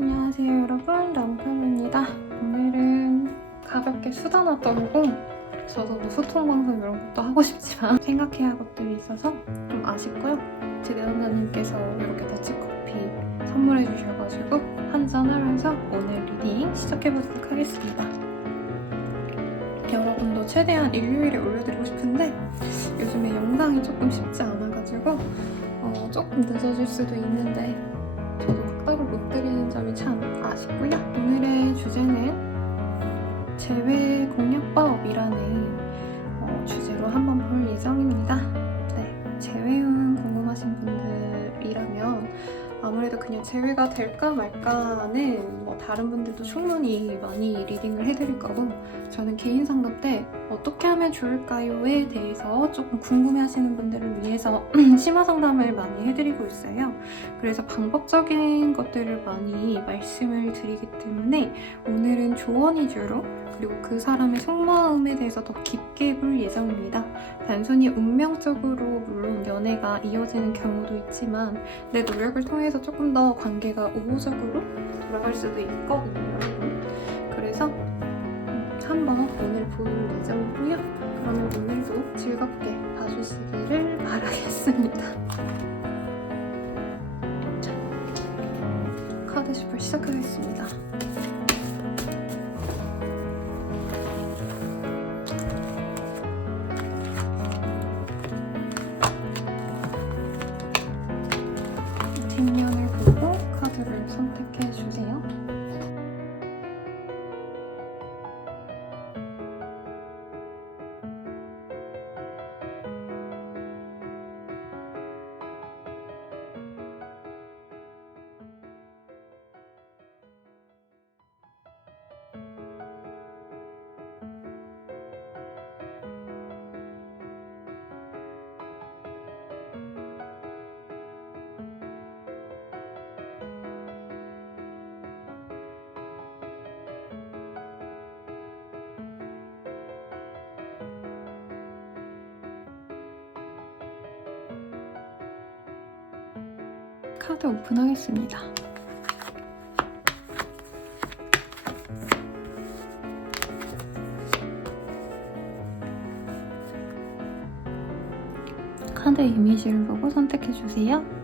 안녕하세요 여러분, 람표입니다. 오늘은 가볍게 수다나 떨고, 저도 뭐 소통방송 이런 것도 하고 싶지만 생각해야 할 것들이 있어서 좀 아쉽고요. 제 내원자님께서 이렇게 더치커피 선물해 주셔가지고 한잔하면서 오늘 리딩 시작해보도록 하겠습니다. 여러분도 최대한 일요일에 올려드리고 싶은데 요즘에 영상이 조금 쉽지 않아가지고 조금 늦어질 수도 있는데 저도 확답을 못 드리는 점이 참 아쉽고요. 오늘의 주제는 재회공략법이라는 주제로 한번 볼 예정입니다. 네, 재회운 궁금하신 분들이라면 아무래도 그냥 재회가 될까 말까는 다른 분들도 충분히 많이 리딩을 해드릴 거고, 저는 개인 상담 때 어떻게 하면 좋을까요에 대해서 조금 궁금해하시는 분들을 위해서 심화 상담을 많이 해드리고 있어요. 그래서 방법적인 것들을 많이 말씀을 드리기 때문에 오늘은 조언 위주로, 그리고 그 사람의 속마음에 대해서 더 깊게 볼 예정입니다. 단순히 운명적으로 물론 연애가 이어지는 경우도 있지만 내 노력을 통해서 조금 더 관계가 우호적으로 돌아갈 수도 있거든요, 여러분. 그래서 한번 오늘 볼 예정이고요. 그러면 오늘도 즐겁게 봐주시기를 바라겠습니다. 자, 카드 슈퍼 시작하겠습니다. 뒷면을 보고 카드를 선택해 주세요. 카드 오픈하겠습니다. 카드 이미지를 보고 선택해주세요.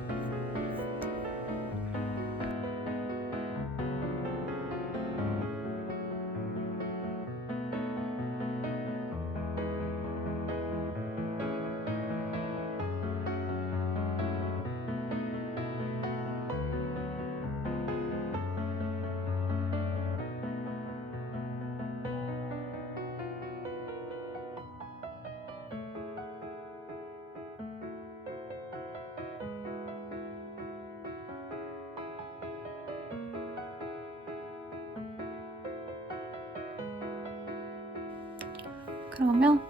그러면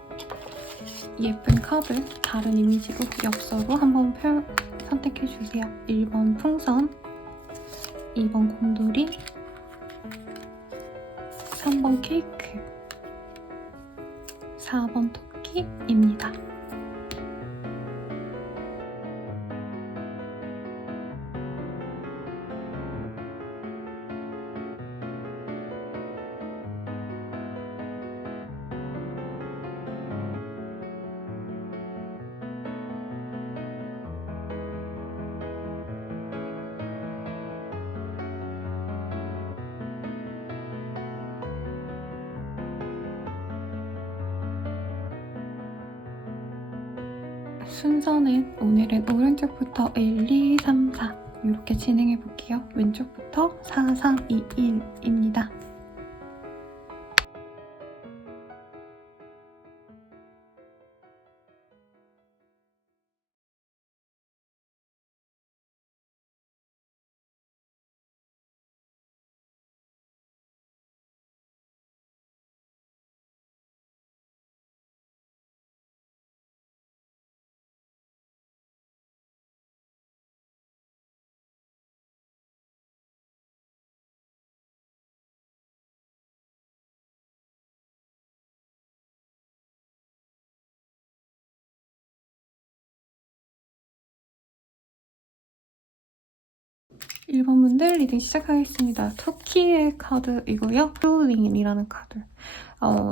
예쁜 카드 다른 이미지로 엽서로 한번 선택해주세요. 1번 풍선, 2번 곰돌이, 3번 케이크, 4번 토끼입니다. 순서는 오늘은 오른쪽부터 1, 2, 3, 4 이렇게 진행해 볼게요. 왼쪽부터 4, 3, 2, 1입니다. 1번 분들 리딩 시작하겠습니다. 토끼의 카드이고요. 플로링이라는 카드.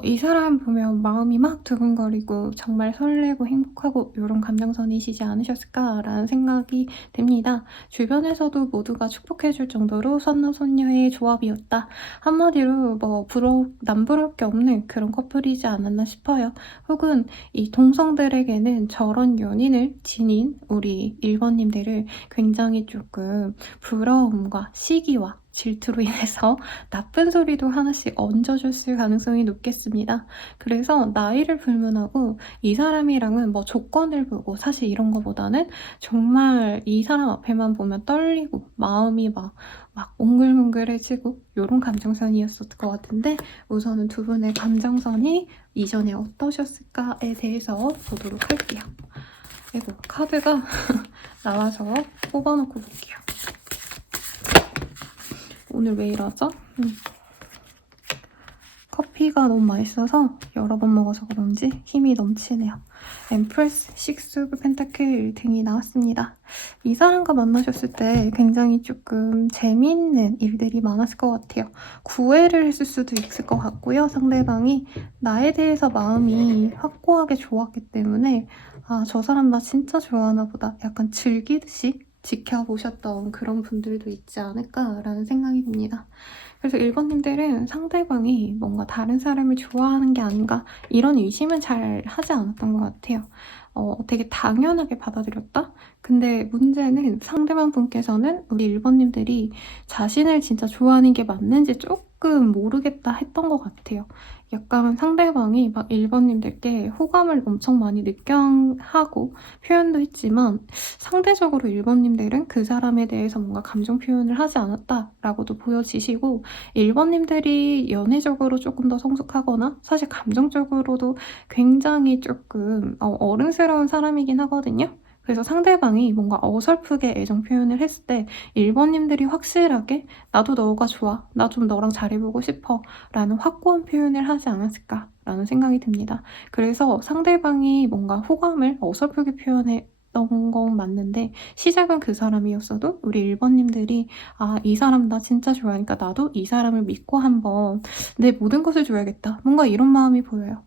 이 사람 보면 마음이 막 두근거리고 정말 설레고 행복하고 이런 감정선이시지 않으셨을까라는 생각이 듭니다. 주변에서도 모두가 축복해줄 정도로 선남선녀의 조합이었다. 한마디로 뭐 남부러울 게 없는 그런 커플이지 않았나 싶어요. 혹은 이 동성들에게는 저런 연인을 지닌 우리 1번님들을 굉장히 조금 부러움과 시기와 질투로 인해서 나쁜 소리도 하나씩 얹어줬을 가능성이 높겠습니다. 그래서 나이를 불문하고 이 사람이랑은 뭐 조건을 보고 사실 이런 거보다는 정말 이 사람 앞에만 보면 떨리고 마음이 막 옹글뭉글해지고 이런 감정선이었을 것 같은데 우선은 두 분의 감정선이 이전에 어떠셨을까에 대해서 보도록 할게요. 그리고 카드가 나와서 뽑아놓고 볼게요. 오늘 왜 이러죠? 커피가 너무 맛있어서 여러 번 먹어서 그런지 힘이 넘치네요. 엠프레스, 식스 오브 펜타클 등이 나왔습니다. 이 사람과 만나셨을 때 굉장히 조금 재미있는 일들이 많았을 것 같아요. 구애를 했을 수도 있을 것 같고요. 상대방이 나에 대해서 마음이 확고하게 좋았기 때문에 아, 저 사람 나 진짜 좋아하나 보다. 약간 즐기듯이 지켜보셨던 그런 분들도 있지 않을까라는 생각이 듭니다. 그래서 1번님들은 상대방이 뭔가 다른 사람을 좋아하는 게 아닌가 이런 의심은 잘 하지 않았던 것 같아요. 되게 당연하게 받아들였다? 근데 문제는 상대방 분께서는 우리 1번님들이 자신을 진짜 좋아하는 게 맞는지 조금 모르겠다 했던 것 같아요. 약간 상대방이 막 1번님들께 호감을 엄청 많이 느껴하고 표현도 했지만 상대적으로 1번님들은 그 사람에 대해서 뭔가 감정 표현을 하지 않았다라고도 보여지시고 1번님들이 연애적으로 조금 더 성숙하거나 사실 감정적으로도 굉장히 조금 어른스러운 사람이긴 하거든요. 그래서 상대방이 뭔가 어설프게 애정 표현을 했을 때 1번님들이 확실하게 나도 너가 좋아, 나 좀 너랑 잘해보고 싶어 라는 확고한 표현을 하지 않았을까라는 생각이 듭니다. 그래서 상대방이 뭔가 호감을 어설프게 표현했던 건 맞는데 시작은 그 사람이었어도 우리 1번님들이 아, 이 사람 나 진짜 좋아하니까 나도 이 사람을 믿고 한번 내 모든 것을 줘야겠다. 뭔가 이런 마음이 보여요.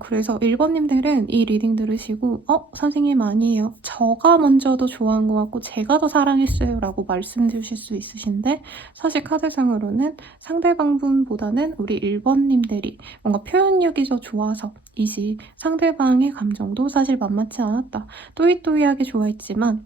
그래서 1번님들은 이 리딩 들으시고 선생님 아니에요. 저가 먼저 더 좋아한 것 같고 제가 더 사랑했어요 라고 말씀 주실 수 있으신데 사실 카드상으로는 상대방 분보다는 우리 1번님들이 뭔가 표현력이 더 좋아서 이지 상대방의 감정도 사실 만만치 않았다. 또이또이하게 좋아했지만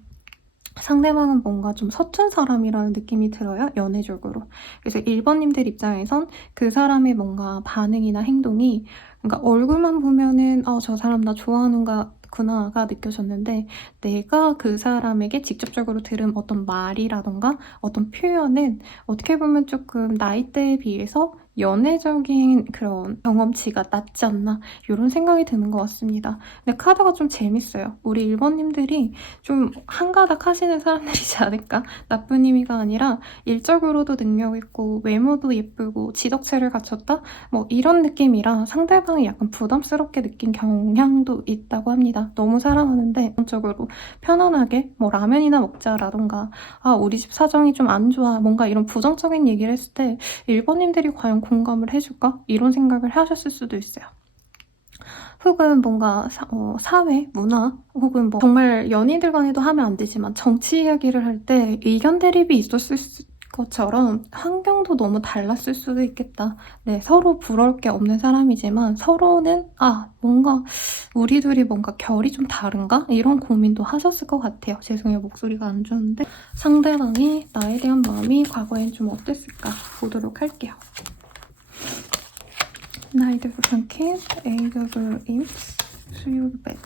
상대방은 뭔가 좀 서툰 사람이라는 느낌이 들어요. 연애적으로. 그래서 1번님들 입장에선 그 사람의 뭔가 반응이나 행동이 그러니까 얼굴만 보면은 저 사람 나 좋아하는가 구나가 느껴졌는데 내가 그 사람에게 직접적으로 들은 어떤 말이라던가 어떤 표현은 어떻게 보면 조금 나이대에 비해서 연애적인 그런 경험치가 낮지 않나 이런 생각이 드는 것 같습니다. 근데 카드가 좀 재밌어요. 우리 1번님들이 좀 한가닥 하시는 사람들이지 않을까? 나쁜 의미가 아니라 일적으로도 능력 있고 외모도 예쁘고 지덕체를 갖췄다? 뭐 이런 느낌이라 상대방이 약간 부담스럽게 느낀 경향도 있다고 합니다. 너무 사랑하는데 기본적으로 편안하게 뭐 라면이나 먹자라던가 아 우리 집 사정이 좀 안 좋아 뭔가 이런 부정적인 얘기를 했을 때 1번님들이 과연 공감을 해줄까? 이런 생각을 하셨을 수도 있어요. 혹은 뭔가 사회, 문화, 혹은 뭐 정말 연인들 간에도 하면 안 되지만 정치 이야기를 할 때 의견 대립이 있었을 것처럼 환경도 너무 달랐을 수도 있겠다. 네, 서로 부러울 게 없는 사람이지만 서로는 뭔가 우리 둘이 뭔가 결이 좀 다른가? 이런 고민도 하셨을 것 같아요. 죄송해요. 목소리가 안 좋은데 상대방이 나에 대한 마음이 과거엔 좀 어땠을까 보도록 할게요. 나이트 오브 pentacles, 에이스 오브 임스, 스리 오브 벤.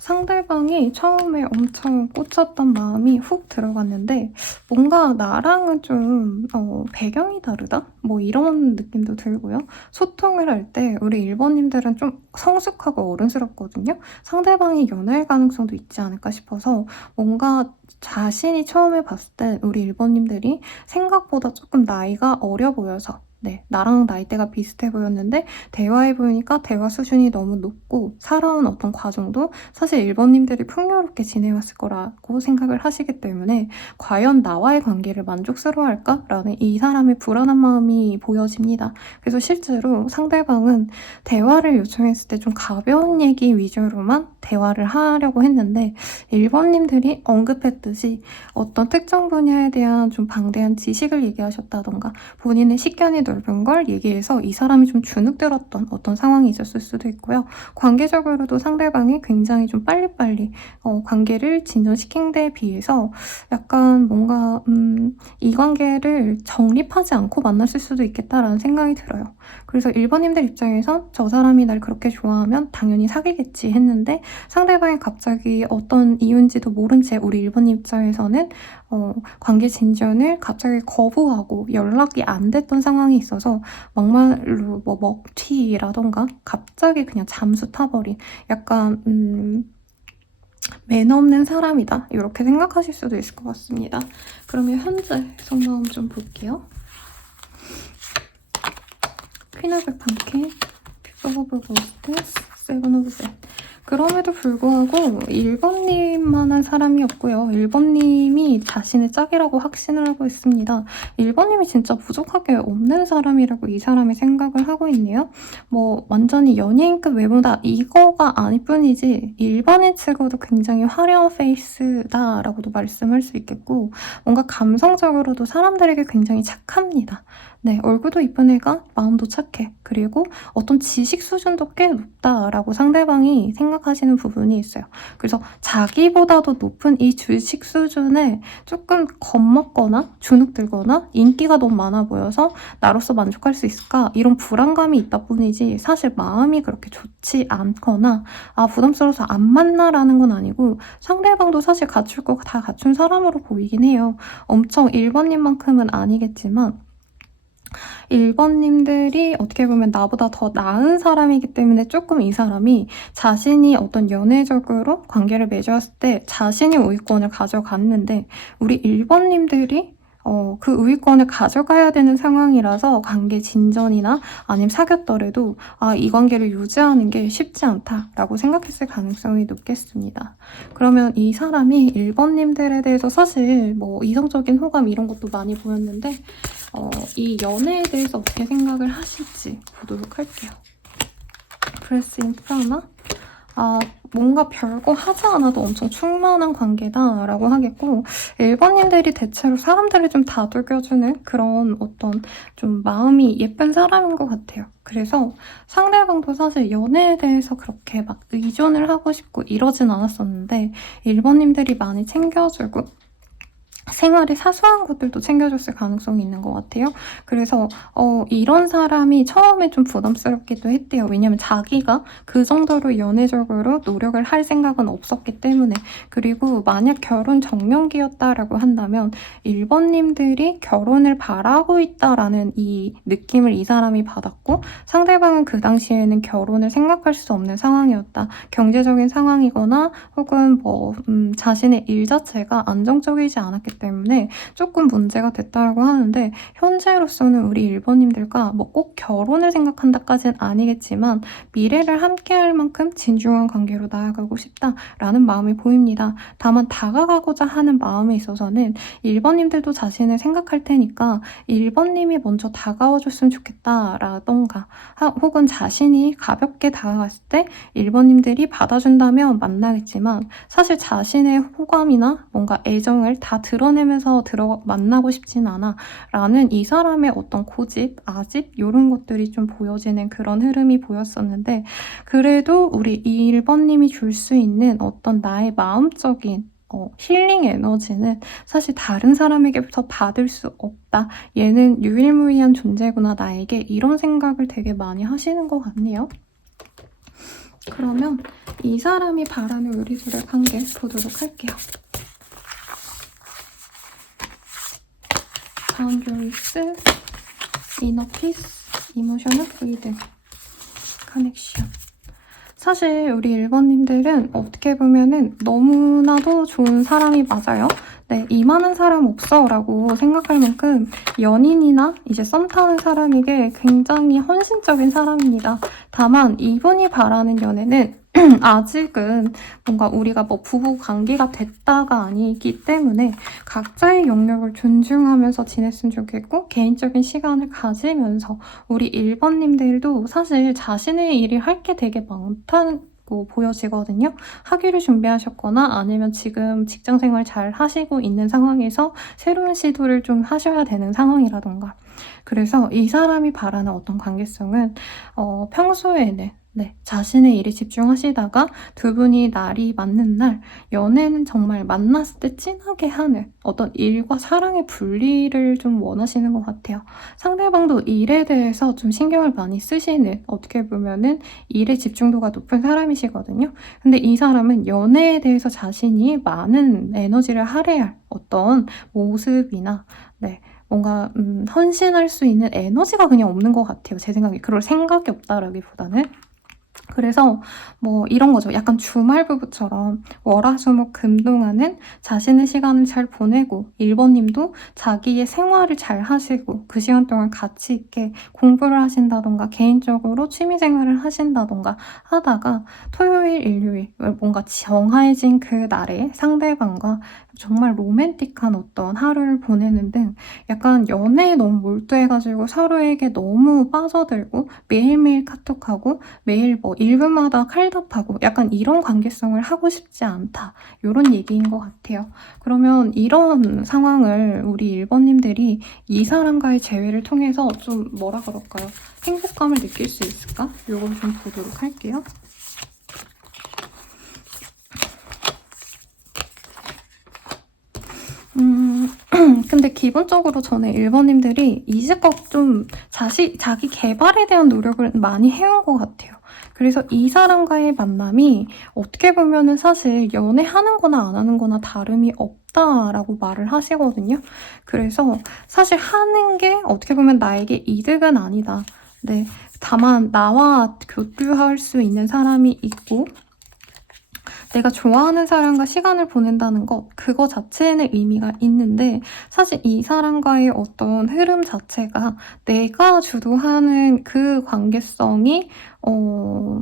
상대방이 처음에 엄청 꽂혔던 마음이 훅 들어갔는데 뭔가 나랑은 좀 배경이 다르다? 뭐 이런 느낌도 들고요. 소통을 할 때 우리 1번님들은 좀 성숙하고 어른스럽거든요. 상대방이 연애할 가능성도 있지 않을까 싶어서 뭔가 자신이 처음에 봤을 때 우리 1번님들이 생각보다 조금 나이가 어려 보여서 네, 나랑 나이대가 비슷해 보였는데 대화해 보니까 대화 수준이 너무 높고 살아온 어떤 과정도 사실 1번님들이 풍요롭게 지내왔을 거라고 생각을 하시기 때문에 과연 나와의 관계를 만족스러워할까? 라는 이 사람의 불안한 마음이 보여집니다. 그래서 실제로 상대방은 대화를 요청했을 때 좀 가벼운 얘기 위주로만 대화를 하려고 했는데 1번님들이 언급했듯이 어떤 특정 분야에 대한 좀 방대한 지식을 얘기하셨다던가 본인의 식견이 넓은 걸 얘기해서 이 사람이 좀 주눅들었던 어떤 상황이 있었을 수도 있고요. 관계적으로도 상대방이 굉장히 좀 빨리빨리 관계를 진전시킨 데에 비해서 약간 뭔가 이 관계를 정립하지 않고 만났을 수도 있겠다라는 생각이 들어요. 그래서 1번님들 입장에선 저 사람이 날 그렇게 좋아하면 당연히 사귀겠지 했는데 상대방이 갑자기 어떤 이유인지도 모른 채 우리 1번님 입장에서는 관계 진전을 갑자기 거부하고 연락이 안 됐던 상황이 있어서 막말로 뭐 먹튀라던가 갑자기 그냥 잠수 타버린 약간 매너 없는 사람이다 이렇게 생각하실 수도 있을 것 같습니다. 그러면 현재 속마음 좀 볼게요. 퀸 오브 판케, 피그 오브 고스트, 세븐 오브 셋. 그럼에도 불구하고 1번님만한 사람이 없고요. 1번님이 자신의 짝이라고 확신을 하고 있습니다. 1번님이 진짜 부족하게 없는 사람이라고 이 사람이 생각을 하고 있네요. 뭐 완전히 연예인급 외모다 이거가 아닐 뿐이지 1번인 치고도 굉장히 화려한 페이스다라고도 말씀할 수 있겠고 뭔가 감성적으로도 사람들에게 굉장히 착합니다. 네, 얼굴도 이쁜 애가 마음도 착해. 그리고 어떤 지식 수준도 꽤 높다라고 상대방이 생각하시는 부분이 있어요. 그래서 자기보다도 높은 이 지식 수준에 조금 겁먹거나 주눅들거나 인기가 너무 많아 보여서 나로서 만족할 수 있을까? 이런 불안감이 있다 뿐이지 사실 마음이 그렇게 좋지 않거나 부담스러워서 안 만나라는 건 아니고 상대방도 사실 갖출 거 다 갖춘 사람으로 보이긴 해요. 엄청 1번님만큼은 아니겠지만 1번님들이 어떻게 보면 나보다 더 나은 사람이기 때문에 조금 이 사람이 자신이 어떤 연애적으로 관계를 맺었을 때 자신이 우위권을 가져갔는데 우리 1번님들이 그 우위권을 가져가야 되는 상황이라서 관계 진전이나 아니면 사귀었더라도 이 관계를 유지하는 게 쉽지 않다라고 생각했을 가능성이 높겠습니다. 그러면 이 사람이 1번님들에 대해서 사실 뭐 이성적인 호감 이런 것도 많이 보였는데 이 연애에 대해서 어떻게 생각을 하실지 보도록 할게요. 프레스 인프라나? 뭔가 별거 하지 않아도 엄청 충만한 관계다라고 하겠고 1번님들이 대체로 사람들을 좀 다독여주는 그런 어떤 좀 마음이 예쁜 사람인 것 같아요. 그래서 상대방도 사실 연애에 대해서 그렇게 막 의존을 하고 싶고 이러진 않았었는데 1번님들이 많이 챙겨주고 생활의 사소한 것들도 챙겨줬을 가능성이 있는 것 같아요. 그래서 이런 사람이 처음에 좀 부담스럽기도 했대요. 왜냐면 자기가 그 정도로 연애적으로 노력을 할 생각은 없었기 때문에. 그리고 만약 결혼 정년기였다라고 한다면 1번님들이 결혼을 바라고 있다라는 이 느낌을 이 사람이 받았고 상대방은 그 당시에는 결혼을 생각할 수 없는 상황이었다. 경제적인 상황이거나 혹은 뭐 자신의 일 자체가 안정적이지 않았기 때문에 조금 문제가 됐다고 하는데 현재로서는 우리 1번님들과 뭐 꼭 결혼을 생각한다까지는 아니겠지만 미래를 함께할 만큼 진중한 관계로 나아가고 싶다라는 마음이 보입니다. 다만 다가가고자 하는 마음에 있어서는 1번님들도 자신을 생각할 테니까 1번님이 먼저 다가와줬으면 좋겠다라던가 혹은 자신이 가볍게 다가갔을 때 1번님들이 받아준다면 만나겠지만 사실 자신의 호감이나 뭔가 애정을 다 드러내면서 만나고 싶진 않아 라는 이 사람의 어떤 고집, 아집 이런 것들이 좀 보여지는 그런 흐름이 보였었는데 그래도 우리 1번님이 줄 수 있는 어떤 나의 마음적인 힐링 에너지는 사실 다른 사람에게부터 받을 수 없다. 얘는 유일무이한 존재구나 나에게 이런 생각을 되게 많이 하시는 것 같네요. 그러면 이 사람이 바라는 우리 둘의 관계 보도록 할게요. 바운더리스, 이너 피스, 이모셔널 프리덤, 커넥션. 사실 우리 1번님들은 어떻게 보면은 너무나도 좋은 사람이 맞아요. 네, 이만한 사람 없어 라고 생각할 만큼 연인이나 이제 썸 타는 사람에게 굉장히 헌신적인 사람입니다. 다만 이분이 바라는 연애는 아직은 뭔가 우리가 뭐 부부 관계가 됐다가 아니기 때문에 각자의 영역을 존중하면서 지냈으면 좋겠고, 개인적인 시간을 가지면서 우리 1번님들도 사실 자신의 일을 할 게 되게 많다고 보여지거든요. 학위를 준비하셨거나 아니면 지금 직장 생활 잘 하시고 있는 상황에서 새로운 시도를 좀 하셔야 되는 상황이라던가. 그래서 이 사람이 바라는 어떤 관계성은 평소에는 자신의 일에 집중하시다가 두 분이 날이 맞는 날, 연애는 정말 만났을 때 진하게 하는 어떤 일과 사랑의 분리를 좀 원하시는 것 같아요. 상대방도 일에 대해서 좀 신경을 많이 쓰시는, 어떻게 보면은 일에 집중도가 높은 사람이시거든요. 근데 이 사람은 연애에 대해서 자신이 많은 에너지를 할애할 어떤 모습이나 뭔가 헌신할 수 있는 에너지가 그냥 없는 것 같아요. 제 생각에. 그럴 생각이 없다라기보다는. 그래서 뭐 이런 거죠. 약간 주말 부부처럼 월화수목 금동안은 자신의 시간을 잘 보내고 1번님도 자기의 생활을 잘 하시고 그 시간 동안 가치 있게 공부를 하신다던가 개인적으로 취미생활을 하신다던가 하다가 토요일, 일요일 뭔가 정해진 그 날에 상대방과 정말 로맨틱한 어떤 하루를 보내는 등 약간 연애에 너무 몰두해가지고 서로에게 너무 빠져들고 매일매일 카톡하고 매일 뭐 1분마다 칼답하고 약간 이런 관계성을 하고 싶지 않다. 이런 얘기인 것 같아요. 그러면 이런 상황을 우리 1번님들이 이 사람과의 재회를 통해서 좀 뭐라 그럴까요? 행복감을 느낄 수 있을까? 이걸 좀 보도록 할게요. 근데 기본적으로 저는 1번님들이 이제껏 좀 자기 개발에 대한 노력을 많이 해온 것 같아요. 그래서 이 사람과의 만남이 어떻게 보면은 사실 연애하는 거나 안 하는 거나 다름이 없다라고 말을 하시거든요. 그래서 사실 하는 게 어떻게 보면 나에게 이득은 아니다. 네. 다만 나와 교류할 수 있는 사람이 있고 내가 좋아하는 사람과 시간을 보낸다는 것, 그거 자체에는 의미가 있는데 사실 이 사람과의 어떤 흐름 자체가 내가 주도하는 그 관계성이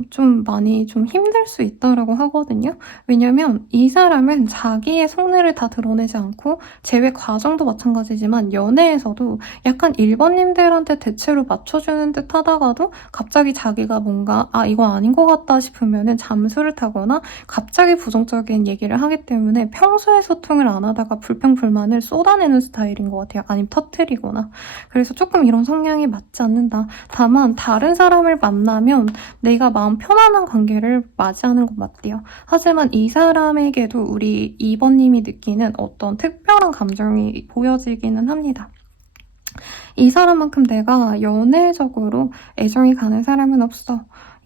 좀 많이 좀 힘들 수 있다라고 하거든요. 왜냐면 이 사람은 자기의 속내를 다 드러내지 않고 재회 과정도 마찬가지지만 연애에서도 약간 1번님들한테 대체로 맞춰주는 듯 하다가도 갑자기 자기가 뭔가 이거 아닌 것 같다 싶으면은 잠수를 타거나 갑자기 부정적인 얘기를 하기 때문에 평소에 소통을 안 하다가 불평불만을 쏟아내는 스타일인 것 같아요. 아니면 터트리거나. 그래서 조금 이런 성향이 맞지 않는다. 다만 다른 사람을 만나면 내가 마음 편안한 관계를 맞이하는 건 맞대요. 하지만 이 사람에게도 우리 2번님이 느끼는 어떤 특별한 감정이 보여지기는 합니다. 이 사람만큼 내가 연애적으로 애정이 가는 사람은 없어.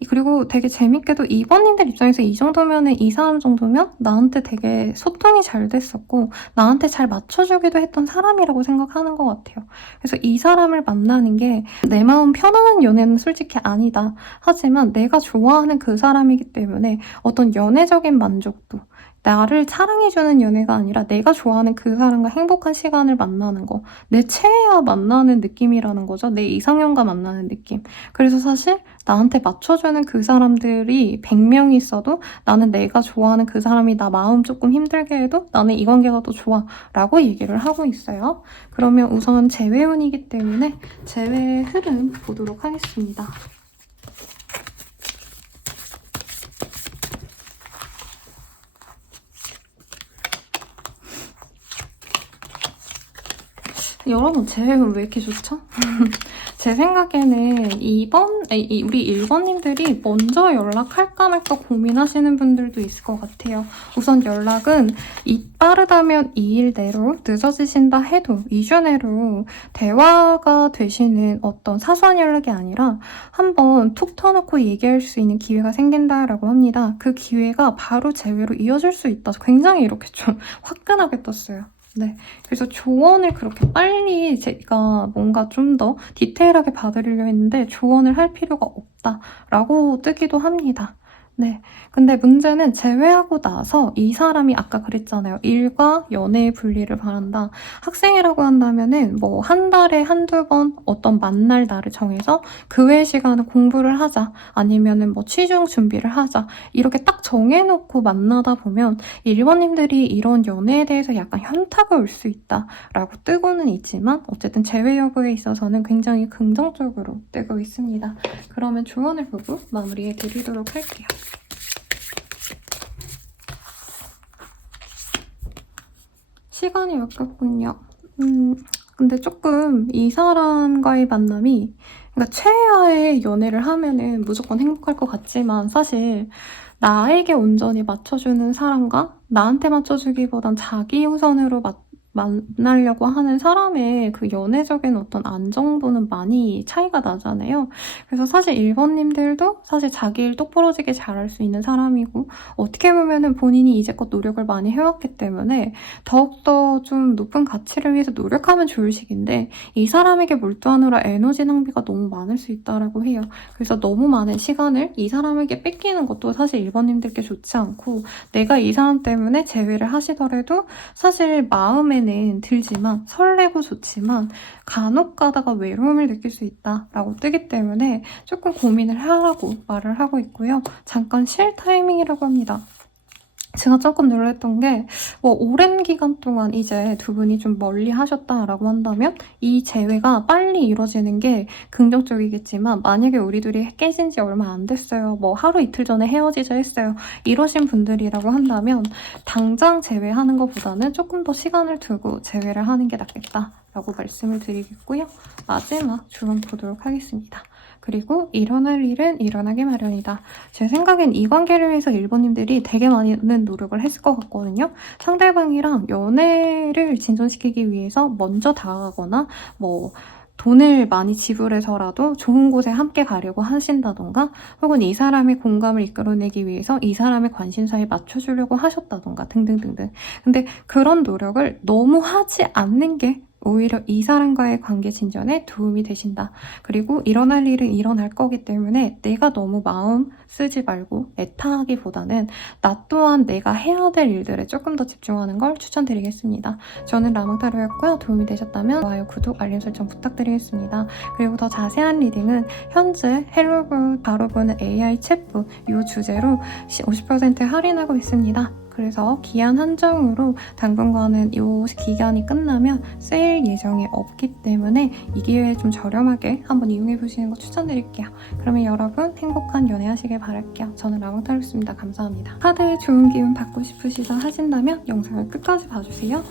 그리고 되게 재밌게도 2번님들 입장에서 이 정도면은 이 사람 정도면 나한테 되게 소통이 잘 됐었고 나한테 잘 맞춰주기도 했던 사람이라고 생각하는 것 같아요. 그래서 이 사람을 만나는 게 내 마음 편안한 연애는 솔직히 아니다. 하지만 내가 좋아하는 그 사람이기 때문에 어떤 연애적인 만족도, 나를 사랑해주는 연애가 아니라 내가 좋아하는 그 사람과 행복한 시간을 만나는 거. 내 최애와 만나는 느낌이라는 거죠. 내 이상형과 만나는 느낌. 그래서 사실 나한테 맞춰주는 그 사람들이 100명이 있어도 나는 내가 좋아하는 그 사람이 나 마음 조금 힘들게 해도 나는 이 관계가 더 좋아 라고 얘기를 하고 있어요. 그러면 우선 재회운이기 때문에 재회의 흐름 보도록 하겠습니다. 여러분 재회운 왜 이렇게 좋죠? 제 생각에는 우리 1번님들이 먼저 연락할까 말까 고민하시는 분들도 있을 것 같아요. 우선 연락은 빠르다면 2일 내로, 늦어지신다 해도 2주 내로 대화가 되시는 어떤 사소한 연락이 아니라 한번 툭 터놓고 얘기할 수 있는 기회가 생긴다라고 합니다. 그 기회가 바로 재회로 이어질 수 있다. 굉장히 이렇게 좀 화끈하게 떴어요. 네. 그래서 조언을 그렇게 빨리 제가 뭔가 좀 더 디테일하게 봐드리려 했는데 조언을 할 필요가 없다라고 뜨기도 합니다. 네. 근데 문제는 제외하고 나서 이 사람이 아까 그랬잖아요. 일과 연애의 분리를 바란다. 학생이라고 한다면은 뭐 한 달에 한두 번 어떤 만날 날을 정해서 그 외의 시간을 공부를 하자. 아니면은 뭐 취중 준비를 하자. 이렇게 딱 정해놓고 만나다 보면 일본님들이 이런 연애에 대해서 약간 현타가 올 수 있다라고 뜨고는 있지만 어쨌든 제외 여부에 있어서는 굉장히 긍정적으로 뜨고 있습니다. 그러면 조언을 보고 마무리해 드리도록 할게요. 시간이 아깝군요. 근데 조금 이 사람과의 만남이, 그러니까 최애와의 연애를 하면은 무조건 행복할 것 같지만 사실 나에게 온전히 맞춰주는 사람과 나한테 맞춰주기보단 자기 우선으로 만나려고 하는 사람의 그 연애적인 어떤 안정도는 많이 차이가 나잖아요. 그래서 사실 1번님들도 사실 자기 일 똑부러지게 잘할 수 있는 사람이고 어떻게 보면은 본인이 이제껏 노력을 많이 해왔기 때문에 더욱더 좀 높은 가치를 위해서 노력하면 좋을 시기인데 이 사람에게 몰두하느라 에너지 낭비가 너무 많을 수 있다라고 해요. 그래서 너무 많은 시간을 이 사람에게 뺏기는 것도 사실 1번님들께 좋지 않고 내가 이 사람 때문에 제외를 하시더라도 사실 마음에는 들지만 설레고 좋지만 간혹 가다가 외로움을 느낄 수 있다라고 뜨기 때문에 조금 고민을 하라고 말을 하고 있고요. 잠깐 쉴 타이밍이라고 합니다. 제가 조금 놀랐던 게 오랜 기간 동안 이제 두 분이 좀 멀리 하셨다라고 한다면 이 재회가 빨리 이루어지는 게 긍정적이겠지만 만약에 우리 둘이 깨진 지 얼마 안 됐어요. 뭐 하루 이틀 전에 헤어지자 했어요. 이러신 분들이라고 한다면 당장 재회하는 것보다는 조금 더 시간을 두고 재회를 하는 게 낫겠다라고 말씀을 드리겠고요. 마지막 조언 보도록 하겠습니다. 그리고 일어날 일은 일어나기 마련이다. 제 생각엔 이 관계를 위해서 일본님들이 되게 많은 노력을 했을 것 같거든요. 상대방이랑 연애를 진전시키기 위해서 먼저 다가가거나 뭐 돈을 많이 지불해서라도 좋은 곳에 함께 가려고 하신다던가 혹은 이 사람의 공감을 이끌어내기 위해서 이 사람의 관심사에 맞춰주려고 하셨다던가 등등등등. 근데 그런 노력을 너무 하지 않는 게 오히려 이 사람과의 관계 진전에 도움이 되신다. 그리고 일어날 일은 일어날 거기 때문에 내가 너무 마음 쓰지 말고 애타하기보다는 나 또한 내가 해야 될 일들에 조금 더 집중하는 걸 추천드리겠습니다. 저는 라망타로였고요. 도움이 되셨다면 좋아요, 구독, 알림 설정 부탁드리겠습니다. 그리고 더 자세한 리딩은 현재 헬로구 바로 보는 AI 챗봇 이 주제로 50% 할인하고 있습니다. 그래서 기한 한정으로 당분간은 이 기간이 끝나면 세일 예정이 없기 때문에 이 기회에 좀 저렴하게 한번 이용해 보시는 거 추천드릴게요. 그러면 여러분 행복한 연애 하시길 바랄게요. 저는 라망타로였습니다. 감사합니다. 카드에 좋은 기운 받고 싶으시다 하신다면 영상을 끝까지 봐주세요.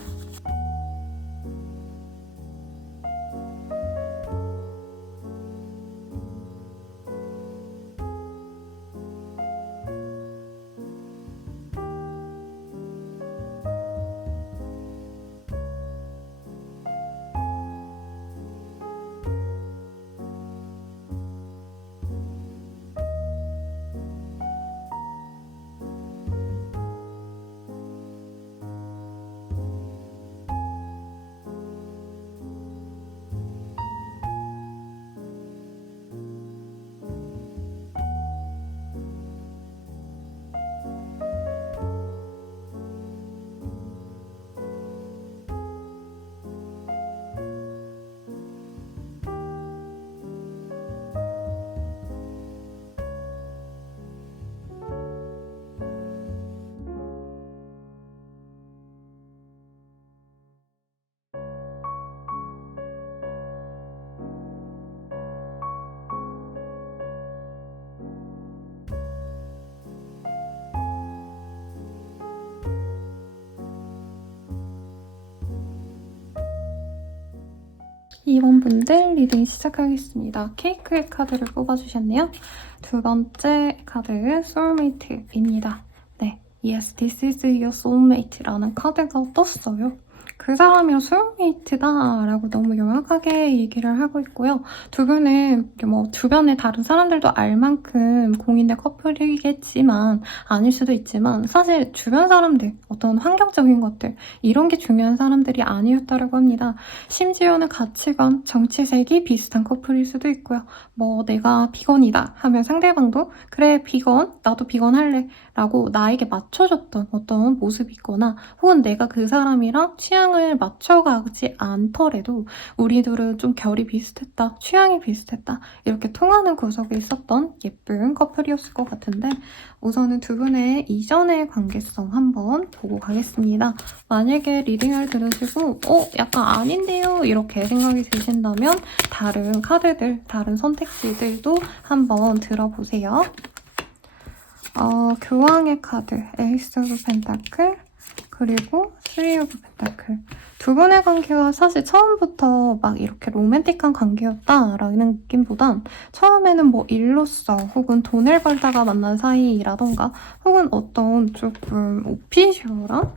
이번 분들 리딩 시작하겠습니다. 케이크의 카드를 뽑아주셨네요. 두 번째 카드 소울메이트입니다. 네, Yes, this is your soulmate라는 카드가 떴어요. 그 사람이랑 소울메이트다라고 너무 명확하게 얘기를 하고 있고요. 두 분은 뭐 주변에 다른 사람들도 알 만큼 공인의 커플이겠지만 아닐 수도 있지만 사실 주변 사람들, 어떤 환경적인 것들 이런 게 중요한 사람들이 아니었다라고 합니다. 심지어는 가치관, 정치색이 비슷한 커플일 수도 있고요. 뭐 내가 비건이다 하면 상대방도 그래 비건, 나도 비건 할래 라고 나에게 맞춰줬던 어떤 모습이 있거나 혹은 내가 그 사람이랑 취향을 맞춰가지 않더라도 우리 둘은 좀 결이 비슷했다, 취향이 비슷했다 이렇게 통하는 구석이 있었던 예쁜 커플이었을 것 같은데 우선은 두 분의 이전의 관계성 한번 보고 가겠습니다. 만약에 리딩을 들으시고 약간 아닌데요 이렇게 생각이 드신다면 다른 카드들, 다른 선택지들도 한번 들어보세요. 교황의 카드, 에이스 오브 펜타클, 그리고 쓰리 오브 펜타클. 두 분의 관계가 사실 처음부터 막 이렇게 로맨틱한 관계였다라는 느낌보단 처음에는 뭐 일로서 혹은 돈을 벌다가 만난 사이라던가 혹은 어떤 조금 오피셜한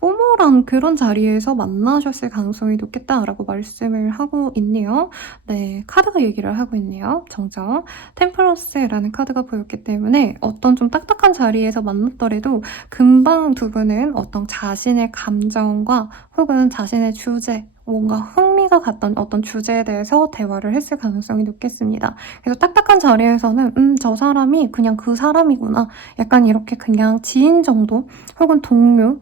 뽀모란 그런 자리에서 만나셨을 가능성이 높겠다라고 말씀을 하고 있네요. 네, 카드가 얘기를 하고 있네요. 정정. 템플러스라는 카드가 보였기 때문에 어떤 좀 딱딱한 자리에서 만났더라도 금방 두 분은 어떤 자신의 감정과 혹은 자신의 주제, 뭔가 흥미가 갔던 어떤 주제에 대해서 대화를 했을 가능성이 높겠습니다. 그래서 딱딱한 자리에서는 저 사람이 그냥 그 사람이구나. 약간 이렇게 그냥 지인 정도 혹은 동료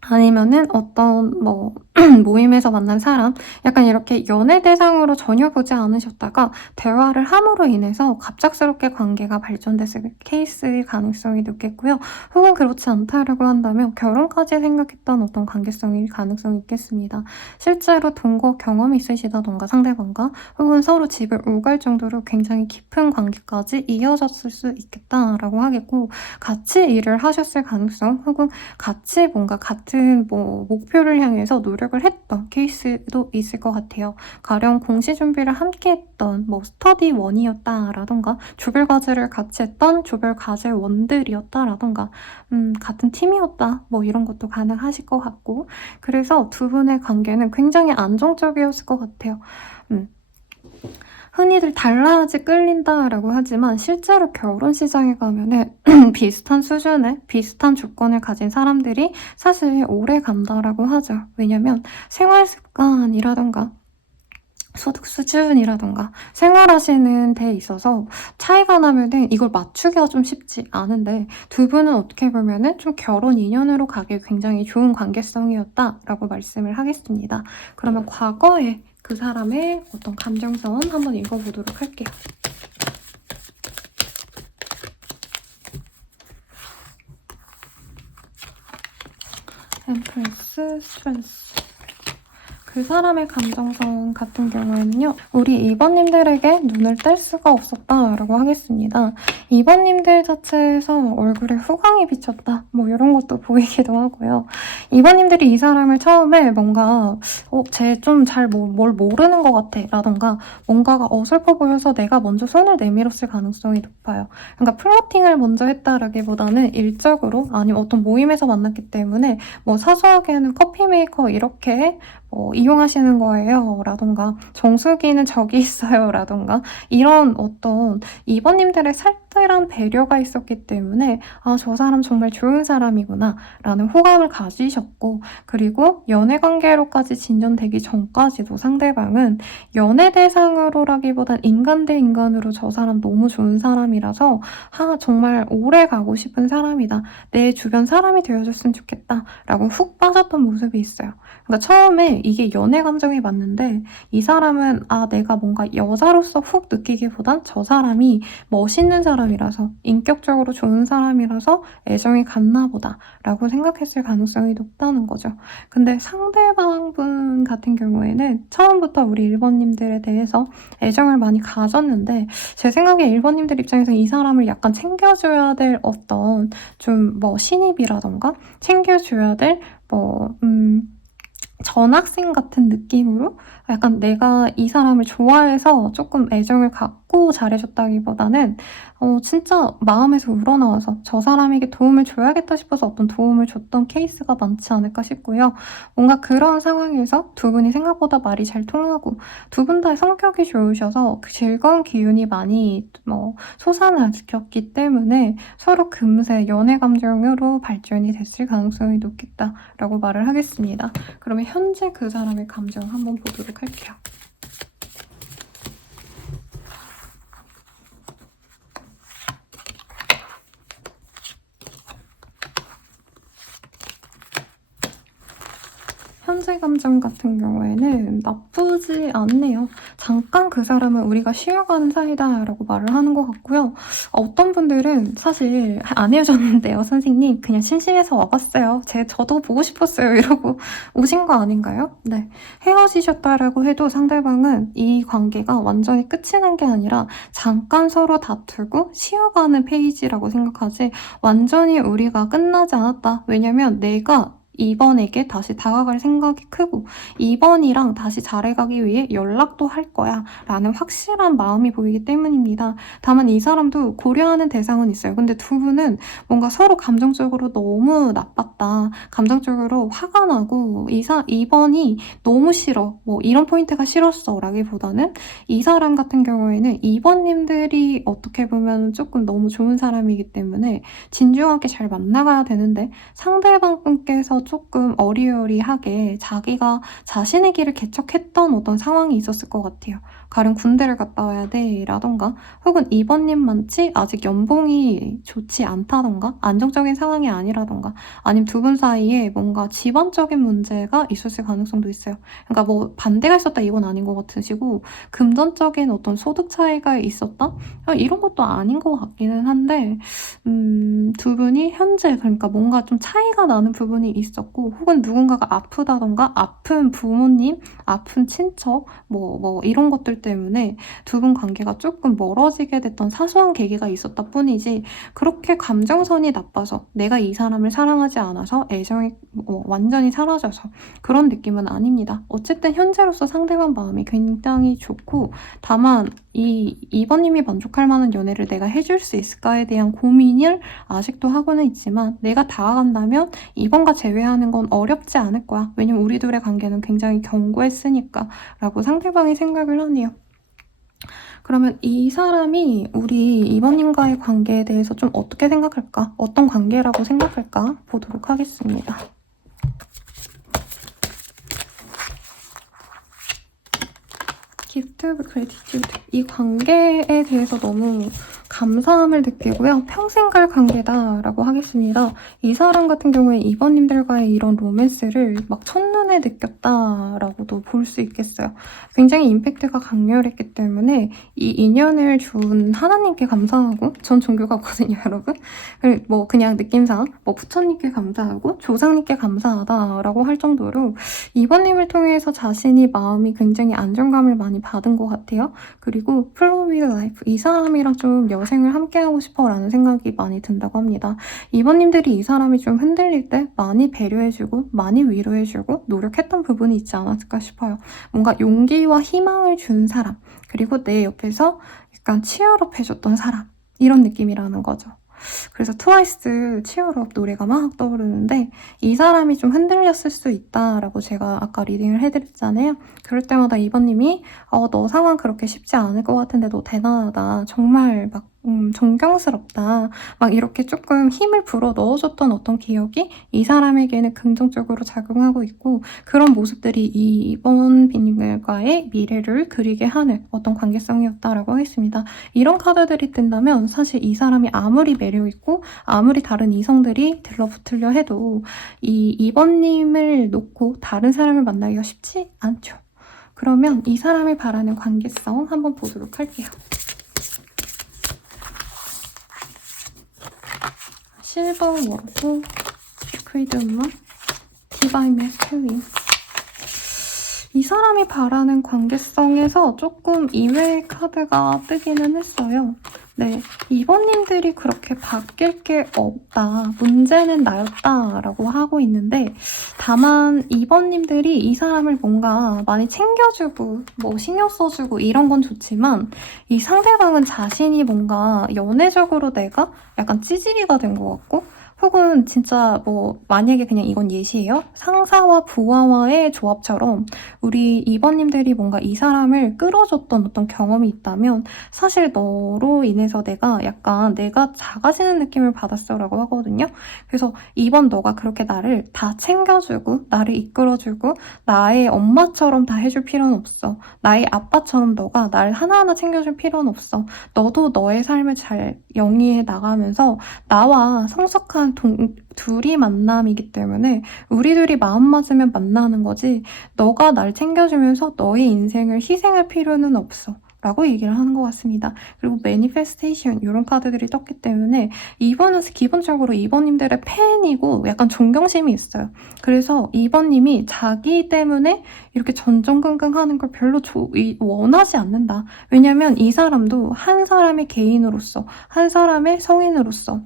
아니면은 어떤 뭐 모임에서 만난 사람 약간 이렇게 연애 대상으로 전혀 보지 않으셨다가 대화를 함으로 인해서 갑작스럽게 관계가 발전됐을 케이스일 가능성이 높겠고요. 혹은 그렇지 않다라고 한다면 결혼까지 생각했던 어떤 관계성일 가능성이 있겠습니다. 실제로 동거 경험이 있으시다던가 상대방과 혹은 서로 집을 오갈 정도로 굉장히 깊은 관계까지 이어졌을 수 있겠다라고 하겠고 같이 일을 하셨을 가능성 혹은 같이 뭔가 같은 뭐 목표를 향해서 노력을 했던 케이스도 있을 것 같아요. 가령 공시 준비를 함께 했던 뭐 스터디 원이었다라던가 조별 과제를 같이 했던 조별 과제 원들이었다라던가 같은 팀이었다 뭐 이런 것도 가능하실 것 같고 그래서 두 분의 관계는 굉장히 안정적이었을 것 같아요. 흔히들 달라야지 끌린다라고 하지만 실제로 결혼 시장에 가면은 비슷한 수준의 비슷한 조건을 가진 사람들이 사실 오래 간다라고 하죠. 왜냐면 생활 습관이라던가 소득 수준이라던가 생활하시는 데 있어서 차이가 나면은 이걸 맞추기가 좀 쉽지 않은데 두 분은 어떻게 보면은 좀 결혼 인연으로 가기 굉장히 좋은 관계성이었다라고 말씀을 하겠습니다. 그러면 과거에 그 사람의 어떤 감정선 한번 읽어보도록 할게요. 엠프레스, 스트레스. 그 사람의 감정선 같은 경우에는요. 우리 2번님들에게 눈을 뗄 수가 없었다라고 하겠습니다. 2번님들 자체에서 얼굴에 후광이 비쳤다. 뭐 이런 것도 보이기도 하고요. 2번님들이 이 사람을 처음에 뭔가 쟤 좀 잘 뭘 모르는 것 같아 라던가 뭔가가 어설퍼 보여서 내가 먼저 손을 내밀었을 가능성이 높아요. 그러니까 플러팅을 먼저 했다라기보다는 일적으로 아니면 어떤 모임에서 만났기 때문에 뭐 사소하게는 커피 메이커 이렇게 이용하시는 거예요 라던가 정수기는 저기 있어요 라던가 이런 어떤 2번님들의 살뜰한 배려가 있었기 때문에 저 사람 정말 좋은 사람이구나 라는 호감을 가지셨고 그리고 연애관계로까지 진전되기 전까지도 상대방은 연애 대상으로라기보단 인간 대 인간으로 저 사람 너무 좋은 사람이라서 정말 오래 가고 싶은 사람이다 내 주변 사람이 되어줬으면 좋겠다 라고 훅 빠졌던 모습이 있어요. 그러니까 처음에 이게 연애 감정이 맞는데 이 사람은 내가 뭔가 여자로서 훅 느끼기보단 저 사람이 멋있는 사람이라서 인격적으로 좋은 사람이라서 애정이 갔나 보다 라고 생각했을 가능성이 높다는 거죠. 근데 상대방분 같은 경우에는 처음부터 우리 1번님들에 대해서 애정을 많이 가졌는데 제 생각에 1번님들 입장에서 이 사람을 약간 챙겨줘야 될 어떤 좀 뭐 신입이라던가 챙겨줘야 될 전학생 같은 느낌으로 약간 내가 이 사람을 좋아해서 조금 애정을 갖고 잘해줬다기보다는 진짜 마음에서 우러나와서 저 사람에게 도움을 줘야겠다 싶어서 어떤 도움을 줬던 케이스가 많지 않을까 싶고요. 뭔가 그런 상황에서 두 분이 생각보다 말이 잘 통하고 두 분 다 성격이 좋으셔서 그 즐거운 기운이 많이 솟아나셨기 때문에 서로 금세 연애 감정으로 발전이 됐을 가능성이 높겠다라고 말을 하겠습니다. 그러면 현재 그 사람의 감정 한번 보도록 할게요. 현재 감정 같은 경우에는 나쁘지 않네요. 잠깐 그 사람은 우리가 쉬어가는 사이다라고 말을 하는 것 같고요. 어떤 분들은 사실 안 헤어졌는데요, 선생님. 그냥 심심해서 와봤어요. 저도 보고 싶었어요. 이러고 오신 거 아닌가요? 네. 헤어지셨다라고 해도 상대방은 이 관계가 완전히 끝이 난 게 아니라 잠깐 서로 다투고 쉬어가는 페이지라고 생각하지 완전히 우리가 끝나지 않았다. 왜냐면 내가 2번에게 다시 다가갈 생각이 크고 2번이랑 다시 잘해가기 위해 연락도 할 거야 라는 확실한 마음이 보이기 때문입니다. 다만 이 사람도 고려하는 대상은 있어요. 근데 두 분은 뭔가 서로 감정적으로 너무 나빴다. 감정적으로 화가 나고 2번이 너무 싫어. 뭐 이런 포인트가 싫었어 라기보다는 이 사람 같은 경우에는 2번님들이 어떻게 보면 조금 너무 좋은 사람이기 때문에 진중하게 잘 만나가야 되는데 상대방분께서 조금 어리어리하게 자기가 자신의 길을 개척했던 어떤 상황이 있었을 것 같아요. 가령 군대를 갔다 와야 돼 라던가 혹은 2번님만치 아직 연봉이 좋지 않다던가 안정적인 상황이 아니라던가 아니면 두 분 사이에 뭔가 집안적인 문제가 있었을 가능성도 있어요. 그러니까 뭐 반대가 있었다 이건 아닌 것 같으시고 금전적인 어떤 소득 차이가 있었다? 이런 것도 아닌 것 같기는 한데 두 분이 현재 그러니까 뭔가 좀 차이가 나는 부분이 있었고 혹은 누군가가 아프다던가 아픈 부모님, 아픈 친척 뭐 이런 것들 때문에 두 분 관계가 조금 멀어지게 됐던 사소한 계기가 있었다 뿐이지 그렇게 감정선이 나빠서 내가 이 사람을 사랑하지 않아서 애정이 완전히 사라져서 그런 느낌은 아닙니다. 어쨌든 현재로서 상대방 마음이 굉장히 좋고 다만 이 2번님이 만족할 만한 연애를 내가 해줄 수 있을까에 대한 고민을 아직도 하고는 있지만 내가 다가간다면 2번과 제외하는 건 어렵지 않을 거야. 왜냐면 우리 둘의 관계는 굉장히 견고했으니까 라고 상대방이 생각을 하네요. 그러면 이 사람이 우리 2번님과의 관계에 대해서 좀 어떻게 생각할까? 어떤 관계라고 생각할까? 보도록 하겠습니다. 기프트 오브 그래티튜드 이 관계에 대해서 너무 감사함을 느끼고요. 평생 갈 관계다라고 하겠습니다. 이 사람 같은 경우에 2번님들과의 이런 로맨스를 막 첫눈에 느꼈다라고도 볼 수 있겠어요. 굉장히 임팩트가 강렬했기 때문에 이 인연을 준 하나님께 감사하고 전 종교가거든요, 여러분. 뭐 그냥 느낌상 뭐 부처님께 감사하고 조상님께 감사하다라고 할 정도로 2번님을 통해서 자신이 마음이 굉장히 안정감을 많이 받은 것 같아요. 그리고 플로우 위드 라이프 이 사람이랑 좀 여생을 함께하고 싶어 라는 생각이 많이 든다고 합니다. 2번님들이 이 사람이 좀 흔들릴 때 많이 배려해주고 많이 위로해주고 노력했던 부분이 있지 않았을까 싶어요. 뭔가 용기와 희망을 준 사람 그리고 내 옆에서 약간 치열업 해줬던 사람 이런 느낌이라는 거죠. 그래서 트와이스 치얼업 노래가 막 떠오르는데 이 사람이 좀 흔들렸을 수 있다라고 제가 아까 리딩을 해드렸잖아요. 그럴 때마다 2번님이 너 상황 그렇게 쉽지 않을 것 같은데 너 대단하다. 정말 막 존경스럽다. 막 이렇게 조금 힘을 불어 넣어줬던 어떤 기억이 이 사람에게는 긍정적으로 작용하고 있고 그런 모습들이 2번 비님과의 미래를 그리게 하는 어떤 관계성이었다라고 하겠습니다. 이런 카드들이 뜬다면 사실 이 사람이 아무리 매력있고 아무리 다른 이성들이 들러붙으려 해도 이 2번님을 놓고 다른 사람을 만나기가 쉽지 않죠. 그러면 이 사람이 바라는 관계성 한번 보도록 할게요. 실버 워드, 퀴드 우먼, 디바인 매스큘린 이 사람이 바라는 관계성에서 조금 이외의 카드가 뜨기는 했어요. 네, 2번님들이 그렇게 바뀔 게 없다. 문제는 나였다라고 하고 있는데 다만 2번님들이 이 사람을 뭔가 많이 챙겨주고 뭐 신경 써주고 이런 건 좋지만 이 상대방은 자신이 뭔가 연애적으로 내가 약간 찌질이가 된 것 같고 혹은 진짜 뭐 만약에 그냥 이건 예시예요. 상사와 부하와의 조합처럼 우리 2번님들이 뭔가 이 사람을 끌어줬던 어떤 경험이 있다면 사실 너로 인해서 내가 약간 내가 작아지는 느낌을 받았어라고 하거든요. 그래서 2번 너가 그렇게 나를 다 챙겨주고 나를 이끌어주고 나의 엄마처럼 다 해줄 필요는 없어. 나의 아빠처럼 너가 날 하나하나 챙겨줄 필요는 없어. 너도 너의 삶을 잘 영위해 나가면서 나와 성숙한 둘이 만남이기 때문에 우리 둘이 마음 맞으면 만나는 거지 너가 날 챙겨주면서 너의 인생을 희생할 필요는 없어. 라고 얘기를 하는 것 같습니다. 그리고 매니페스테이션 이런 카드들이 떴기 때문에 2번은 기본적으로 2번님들의 팬이고 약간 존경심이 있어요. 그래서 2번님이 자기 때문에 이렇게 전전긍긍하는 걸 별로 원하지 않는다. 왜냐면 이 사람도 한 사람의 개인으로서 한 사람의 성인으로서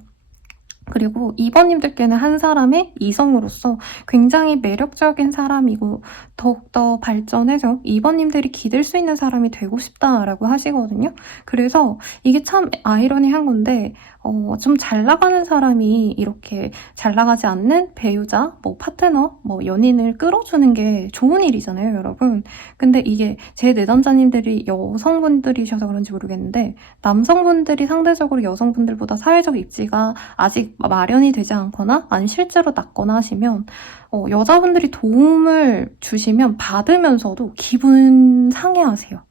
그리고 2번님들께는 한 사람의 이성으로서 굉장히 매력적인 사람이고 더욱더 발전해서 2번님들이 기댈 수 있는 사람이 되고 싶다라고 하시거든요. 그래서 이게 참 아이러니한 건데 좀 잘 나가는 사람이 이렇게 잘 나가지 않는 배우자, 뭐 파트너, 뭐 연인을 끌어주는 게 좋은 일이잖아요, 여러분. 근데 이게 제 내담자님들이 여성분들이셔서 그런지 모르겠는데 남성분들이 상대적으로 여성분들보다 사회적 입지가 아직 마련이 되지 않거나 아니면 실제로 낮거나 하시면 여자분들이 도움을 주시면 받으면서도 기분 상해하세요.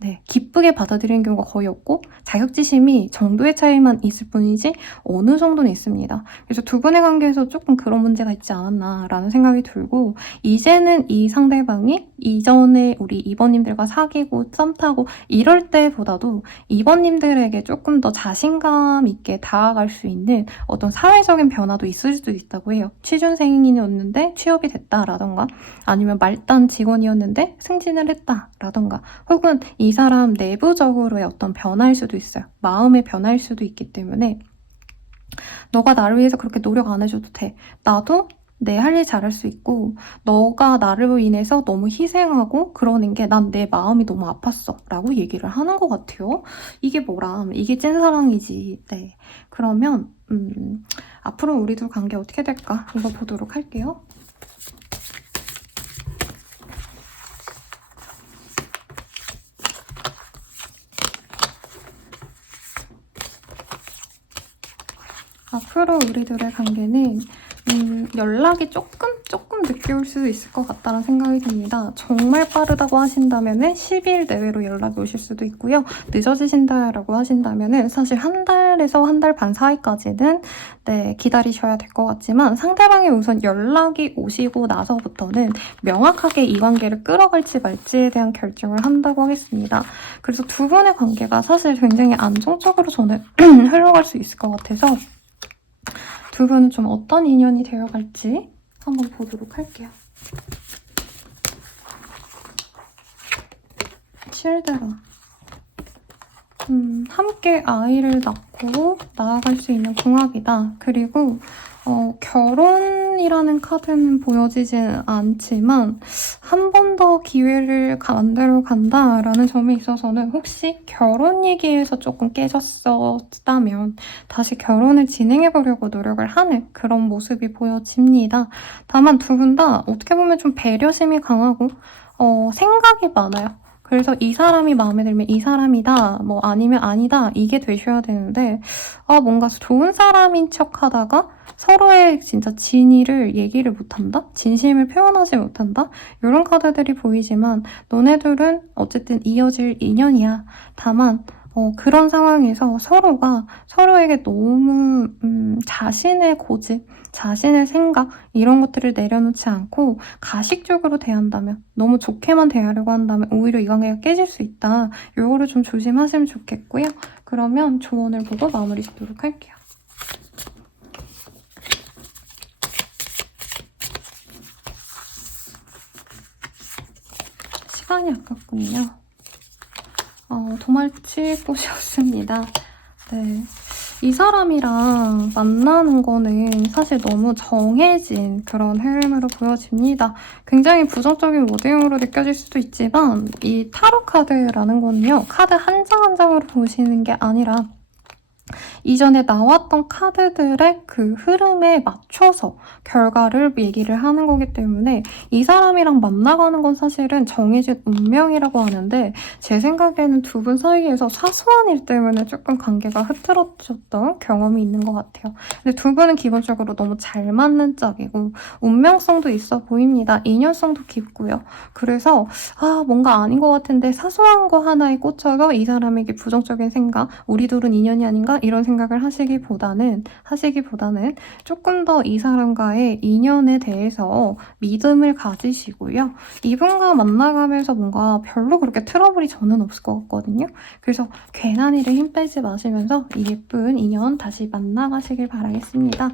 네, 기쁘게 받아들이는 경우가 거의 없고 자격지심이 정도의 차이만 있을 뿐이지 어느 정도는 있습니다. 그래서 두 분의 관계에서 조금 그런 문제가 있지 않았나라는 생각이 들고 이제는 이 상대방이 이전에 우리 2번님들과 사귀고 썸 타고 이럴 때보다도 2번님들에게 조금 더 자신감 있게 다가갈 수 있는 어떤 사회적인 변화도 있을 수도 있다고 해요. 취준생이었는데 취업이 됐다라던가 아니면 말단 직원이었는데 승진을 했다라던가 혹은 이 사람 내부적으로의 어떤 변화일 수도 있어요. 마음의 변화일 수도 있기 때문에 너가 나를 위해서 그렇게 노력 안 해줘도 돼. 나도 내 할 일 잘할 수 있고 너가 나를 인해서 너무 희생하고 그러는 게 난 내 마음이 너무 아팠어 라고 얘기를 하는 것 같아요. 이게 뭐람 이게 찐사랑이지. 네. 그러면 앞으로 우리 둘 관계 어떻게 될까 이거 보도록 할게요. 앞으로 우리들의 관계는 연락이 조금 늦게 올 수도 있을 것 같다는 생각이 듭니다. 정말 빠르다고 하신다면 10일 내외로 연락이 오실 수도 있고요. 늦어지신다라고 하신다면 사실 한 달에서 한 달 반 사이까지는 네, 기다리셔야 될 것 같지만 상대방이 우선 연락이 오시고 나서부터는 명확하게 이 관계를 끌어갈지 말지에 대한 결정을 한다고 하겠습니다. 그래서 두 분의 관계가 사실 굉장히 안정적으로 저는 흘러갈 수 있을 것 같아서 두 분은 좀 어떤 인연이 되어갈지 한번 보도록 할게요. 칠드라. 함께 아이를 낳고 나아갈 수 있는 궁합이다. 그리고 결혼이라는 카드는 보여지진 않지만 한 번 더 기회를 만들어 간다라는 점에 있어서는 혹시 결혼 얘기에서 조금 깨졌었다면 다시 결혼을 진행해보려고 노력을 하는 그런 모습이 보여집니다. 다만 두 분 다 어떻게 보면 좀 배려심이 강하고 생각이 많아요. 그래서 이 사람이 마음에 들면 이 사람이다, 뭐 아니면 아니다 이게 되셔야 되는데 뭔가 좋은 사람인 척 하다가 서로의 진짜 진의를 얘기를 못한다? 진심을 표현하지 못한다? 이런 카드들이 보이지만 너네들은 어쨌든 이어질 인연이야. 다만 그런 상황에서 서로가 서로에게 너무 자신의 고집, 자신의 생각 이런 것들을 내려놓지 않고 가식적으로 대한다면 너무 좋게만 대하려고 한다면 오히려 이 관계가 깨질 수 있다. 요거를 좀 조심하시면 좋겠고요. 그러면 조언을 보고 마무리 짓도록 할게요. 시간이 아깝군요. 도말칠 곳이 없습니다. 네. 이 사람이랑 만나는 거는 사실 너무 정해진 그런 흐름으로 보여집니다. 굉장히 부정적인 워딩으로 느껴질 수도 있지만 이 타로 카드라는 거는요. 카드 한 장 한 장으로 보시는 게 아니라 이전에 나왔던 카드들의 그 흐름에 맞춰서 결과를 얘기를 하는 거기 때문에 이 사람이랑 만나가는 건 사실은 정해진 운명이라고 하는데 제 생각에는 두 분 사이에서 사소한 일 때문에 조금 관계가 흐트러졌던 경험이 있는 것 같아요. 근데 두 분은 기본적으로 너무 잘 맞는 짝이고 운명성도 있어 보입니다. 인연성도 깊고요. 그래서 뭔가 아닌 것 같은데 사소한 거 하나에 꽂혀서 이 사람에게 부정적인 생각, 우리 둘은 인연이 아닌가? 이런 생각을 하시기보다는 조금 더 이 사람과의 인연에 대해서 믿음을 가지시고요. 이분과 만나가면서 뭔가 별로 그렇게 트러블이 저는 없을 것 같거든요. 그래서 괜한 일에 힘 빼지 마시면서 이 예쁜 인연 다시 만나가시길 바라겠습니다.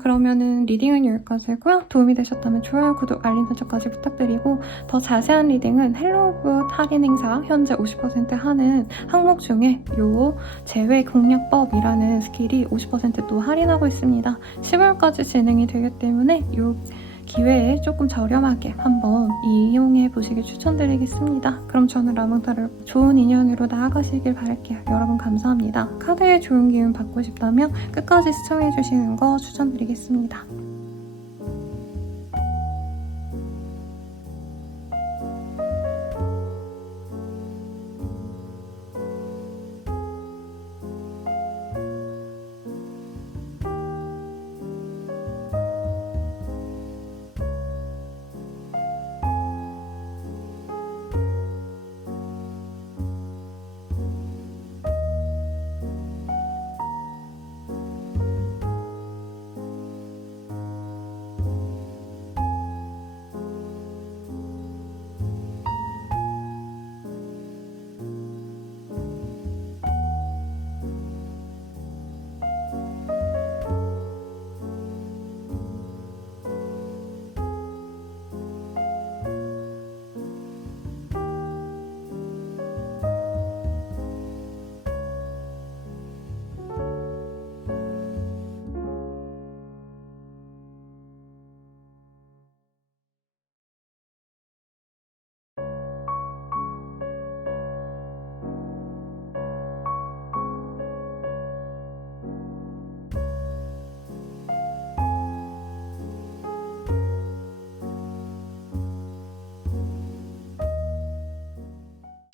그러면은 리딩은 여기까지고요. 도움이 되셨다면 좋아요, 구독, 알림 설정까지 부탁드리고 더 자세한 리딩은 헬로우굿 할인 행사 현재 50% 하는 항목 중에 요 제외 공략법이라는 스킬이 50%또 할인하고 있습니다. 10월까지 진행이 되기 때문에 요 기회에 조금 저렴하게 한번 이용해 보시길 추천드리겠습니다. 그럼 저는 라몽타를 좋은 인연으로 나아가시길 바랄게요. 여러분 감사합니다. 카드의 좋은 기운 받고 싶다면 끝까지 시청해 주시는 거 추천드리겠습니다.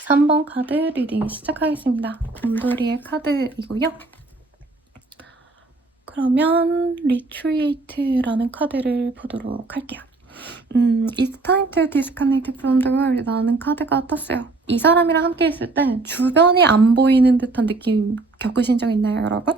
3번 카드 리딩 시작하겠습니다. 곰돌이의 카드이고요. 그러면 Retreat라는 카드를 보도록 할게요. It's time to disconnect from the world 라는 카드가 떴어요. 이 사람이랑 함께 있을 때 주변이 안 보이는 듯한 느낌 겪으신 적 있나요, 여러분?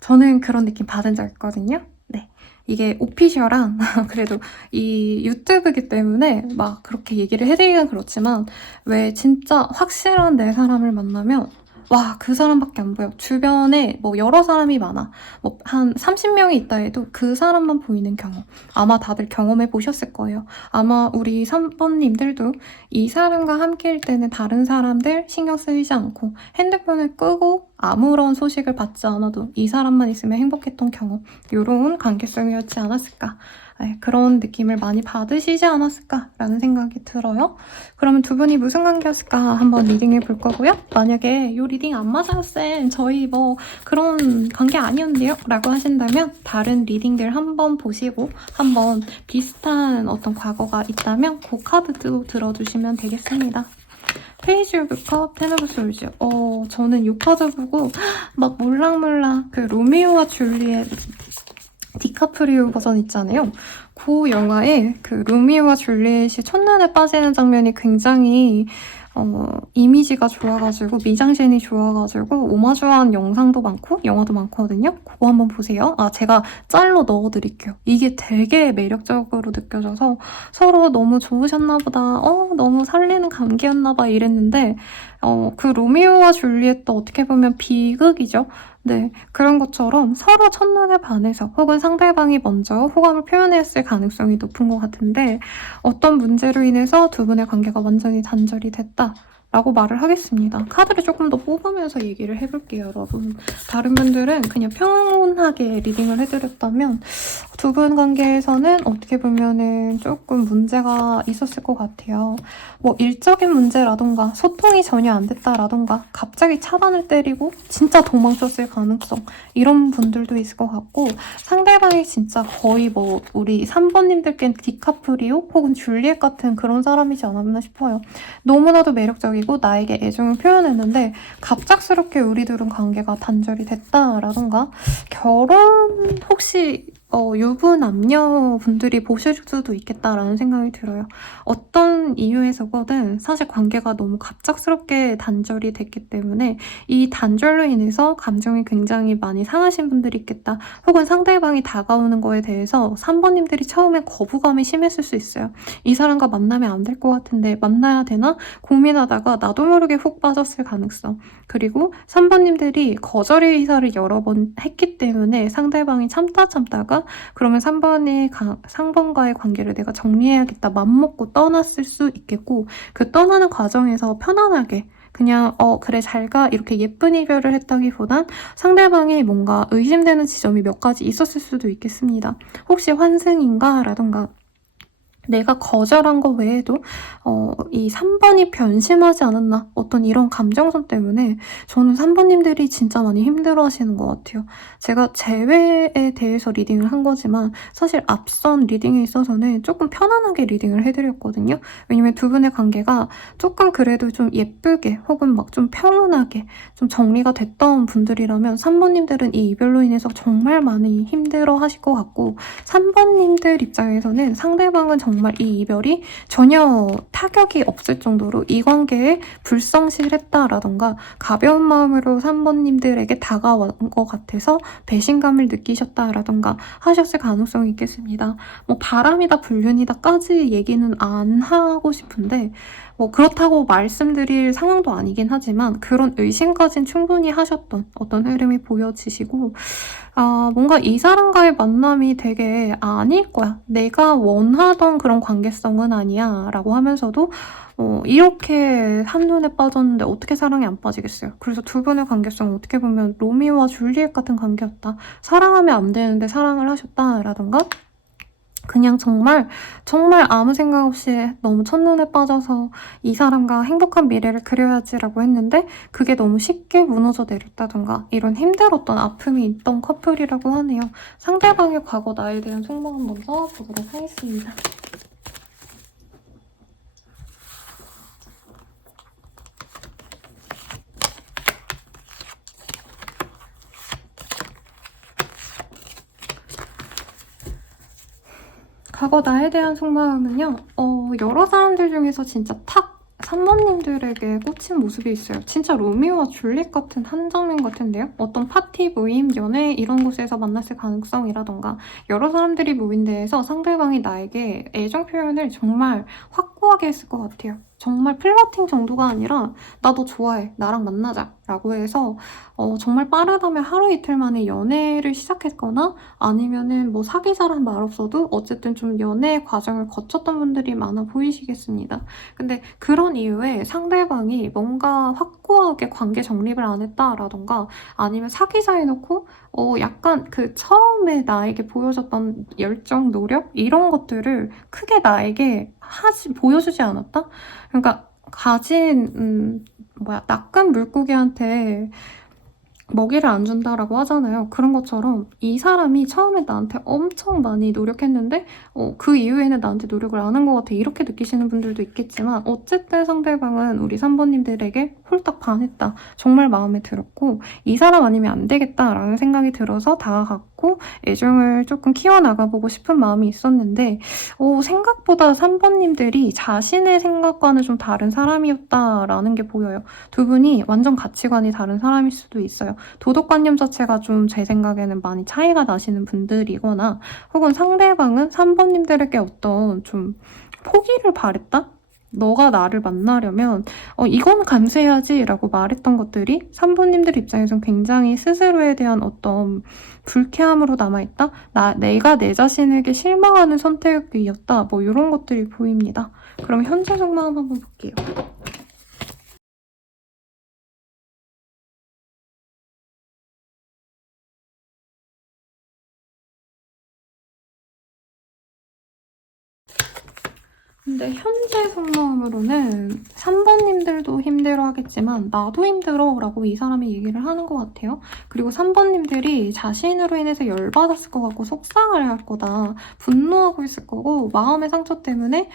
저는 그런 느낌 받은 적 있거든요. 네. 이게 오피셜한 그래도 이 유튜브이기 때문에 막 그렇게 얘기를 해드리긴 그렇지만 왜 진짜 확실한 내 사람을 만나면 와, 그 사람밖에 안 보여. 주변에 뭐 여러 사람이 많아. 뭐 한 30명이 있다 해도 그 사람만 보이는 경험. 아마 다들 경험해 보셨을 거예요. 아마 우리 3번님들도 이 사람과 함께일 때는 다른 사람들 신경 쓰이지 않고 핸드폰을 끄고 아무런 소식을 받지 않아도 이 사람만 있으면 행복했던 경험. 이런 관계성이었지 않았을까. 네, 그런 느낌을 많이 받으시지 않았을까라는 생각이 들어요. 그러면 두 분이 무슨 관계였을까 한번 리딩해 볼 거고요. 만약에 이 리딩 안 맞아요 쌤, 저희 뭐 그런 관계 아니었는데요? 라고 하신다면 다른 리딩들 한번 보시고 한번 비슷한 어떤 과거가 있다면 그 카드도 들어주시면 되겠습니다. 페이지 오브 컵, 텐 오브 솔즈. 저는 이 카드 보고 막 몰랑몰랑 그 로미오와 줄리엣 디카프리오 버전 있잖아요. 그 영화에 그 로미오와 줄리엣이 첫눈에 빠지는 장면이 굉장히 이미지가 좋아가지고 미장센이 좋아가지고 오마주한 영상도 많고 영화도 많거든요. 그거 한번 보세요. 제가 짤로 넣어드릴게요. 이게 되게 매력적으로 느껴져서 서로 너무 좋으셨나 보다. 너무 설레는 감기였나 봐 이랬는데 그 로미오와 줄리엣도 어떻게 보면 비극이죠. 네, 그런 것처럼 서로 첫눈에 반해서 혹은 상대방이 먼저 호감을 표현했을 가능성이 높은 것 같은데 어떤 문제로 인해서 두 분의 관계가 완전히 단절이 됐다. 라고 말을 하겠습니다. 카드를 조금 더 뽑으면서 얘기를 해볼게요, 여러분. 다른 분들은 그냥 평온하게 리딩을 해드렸다면 두 분 관계에서는 어떻게 보면은 조금 문제가 있었을 것 같아요. 뭐 일적인 문제라던가 소통이 전혀 안 됐다라던가 갑자기 차단을 때리고 진짜 도망쳤을 가능성, 이런 분들도 있을 것 같고, 상대방이 진짜 거의 뭐 우리 3번님들께는 디카프리오 혹은 줄리엣 같은 그런 사람이지 않았나 싶어요. 너무나도 매력적이고 나에게 애정을 표현했는데 갑작스럽게 우리 둘은 관계가 단절이 됐다라던가, 결혼 혹시 유부남녀 분들이 보실 수도 있겠다라는 생각이 들어요. 어떤 이유에서거든 사실 관계가 너무 갑작스럽게 단절이 됐기 때문에 이 단절로 인해서 감정이 굉장히 많이 상하신 분들이 있겠다. 혹은 상대방이 다가오는 거에 대해서 3번님들이 처음엔 거부감이 심했을 수 있어요. 이 사람과 만나면 안 될 것 같은데 만나야 되나? 고민하다가 나도 모르게 훅 빠졌을 가능성. 그리고 3번님들이 거절 의사를 여러 번 했기 때문에 상대방이 참다가 그러면 3번과의 관계를 내가 정리해야겠다 맘먹고 떠났을 수 있겠고, 그 떠나는 과정에서 편안하게 그냥 그래 잘 가 이렇게 예쁜 이별을 했다기보단 상대방이 뭔가 의심되는 지점이 몇 가지 있었을 수도 있겠습니다. 혹시 환승인가? 라던가 내가 거절한 거 외에도 이 3번이 변심하지 않았나, 어떤 이런 감정선 때문에 저는 3번님들이 진짜 많이 힘들어 하시는 것 같아요. 제가 재회에 대해서 리딩을 한 거지만 사실 앞선 리딩에 있어서는 조금 편안하게 리딩을 해드렸거든요. 왜냐면 두 분의 관계가 조금 그래도 좀 예쁘게 혹은 막 좀 평온하게 좀 정리가 됐던 분들이라면 3번님들은 이 이별로 인해서 정말 많이 힘들어 하실 것 같고, 3번님들 입장에서는 상대방은 정말 이 이별이 전혀 타격이 없을 정도로 이 관계에 불성실했다라던가 가벼운 마음으로 3번님들에게 다가온 것 같아서 배신감을 느끼셨다라던가 하셨을 가능성이 있겠습니다. 뭐 바람이다 불륜이다까지 얘기는 안 하고 싶은데 뭐 그렇다고 말씀드릴 상황도 아니긴 하지만 그런 의심까진 충분히 하셨던 어떤 흐름이 보여지시고, 뭔가 이 사람과의 만남이 되게 아닐 거야. 내가 원하던 그런 관계성은 아니야. 라고 하면서도 이렇게 한눈에 빠졌는데 어떻게 사랑에 안 빠지겠어요. 그래서 두 분의 관계성은 어떻게 보면 로미오와 줄리엣 같은 관계였다. 사랑하면 안 되는데 사랑을 하셨다. 라던가 그냥 정말 아무 생각 없이 너무 첫눈에 빠져서 이 사람과 행복한 미래를 그려야지라고 했는데 그게 너무 쉽게 무너져 내렸다던가 이런 힘들었던 아픔이 있던 커플이라고 하네요. 상대방의 과거 나에 대한 속마음 먼저 보도록 하겠습니다. 과거 나에 대한 속마음은요, 여러 사람들 중에서 진짜 탁 3번님들에게 꽂힌 모습이 있어요. 진짜 로미오와 줄리엣 같은 한 장면 같은데요? 어떤 파티, 모임, 연애 이런 곳에서 만났을 가능성이라던가 여러 사람들이 모인 데에서 상대방이 나에게 애정 표현을 정말 확고하게 했을 것 같아요. 정말 플러팅 정도가 아니라 나 너 좋아해, 나랑 만나자 라고 해서 정말 빠르다면 하루 이틀 만에 연애를 시작했거나 아니면은 뭐 사귀자란 말 없어도 어쨌든 좀 연애 과정을 거쳤던 분들이 많아 보이시겠습니다. 근데 그런 이유에 상대방이 뭔가 확고하게 관계 정립을 안 했다라던가 아니면 사귀자 해놓고 약간 그 처음에 나에게 보여줬던 열정, 노력 이런 것들을 크게 나에게 보여주지 않았다? 그러니까 가진 낚은 물고기한테 먹이를 안 준다라고 하잖아요. 그런 것처럼 이 사람이 처음에 나한테 엄청 많이 노력했는데 그 이후에는 나한테 노력을 안 한 것 같아 이렇게 느끼시는 분들도 있겠지만 어쨌든 상대방은 우리 3번님들에게 홀딱 반했다. 정말 마음에 들었고 이 사람 아니면 안 되겠다라는 생각이 들어서 다가갔고 애정을 조금 키워나가보고 싶은 마음이 있었는데 생각보다 3번님들이 자신의 생각과는 좀 다른 사람이었다라는 게 보여요. 두 분이 완전 가치관이 다른 사람일 수도 있어요. 도덕관념 자체가 좀 제 생각에는 많이 차이가 나시는 분들이거나 혹은 상대방은 3번님들에게 어떤 좀 포기를 바랬다? 너가 나를 만나려면 이건 감수해야지 라고 말했던 것들이 3번님들 입장에선 굉장히 스스로에 대한 어떤 불쾌함으로 남아있다? 내가 내 자신에게 실망하는 선택이었다? 뭐 이런 것들이 보입니다. 그럼 현재 속마음 한번 볼게요. 근데 현재 속마음으로는 3번님들도 힘들어 하겠지만 나도 힘들어 라고 이 사람이 얘기를 하는 것 같아요. 그리고 3번님들이 자신으로 인해서 열받았을 것 같고 속상을 할 거다. 분노하고 있을 거고 마음의 상처 때문에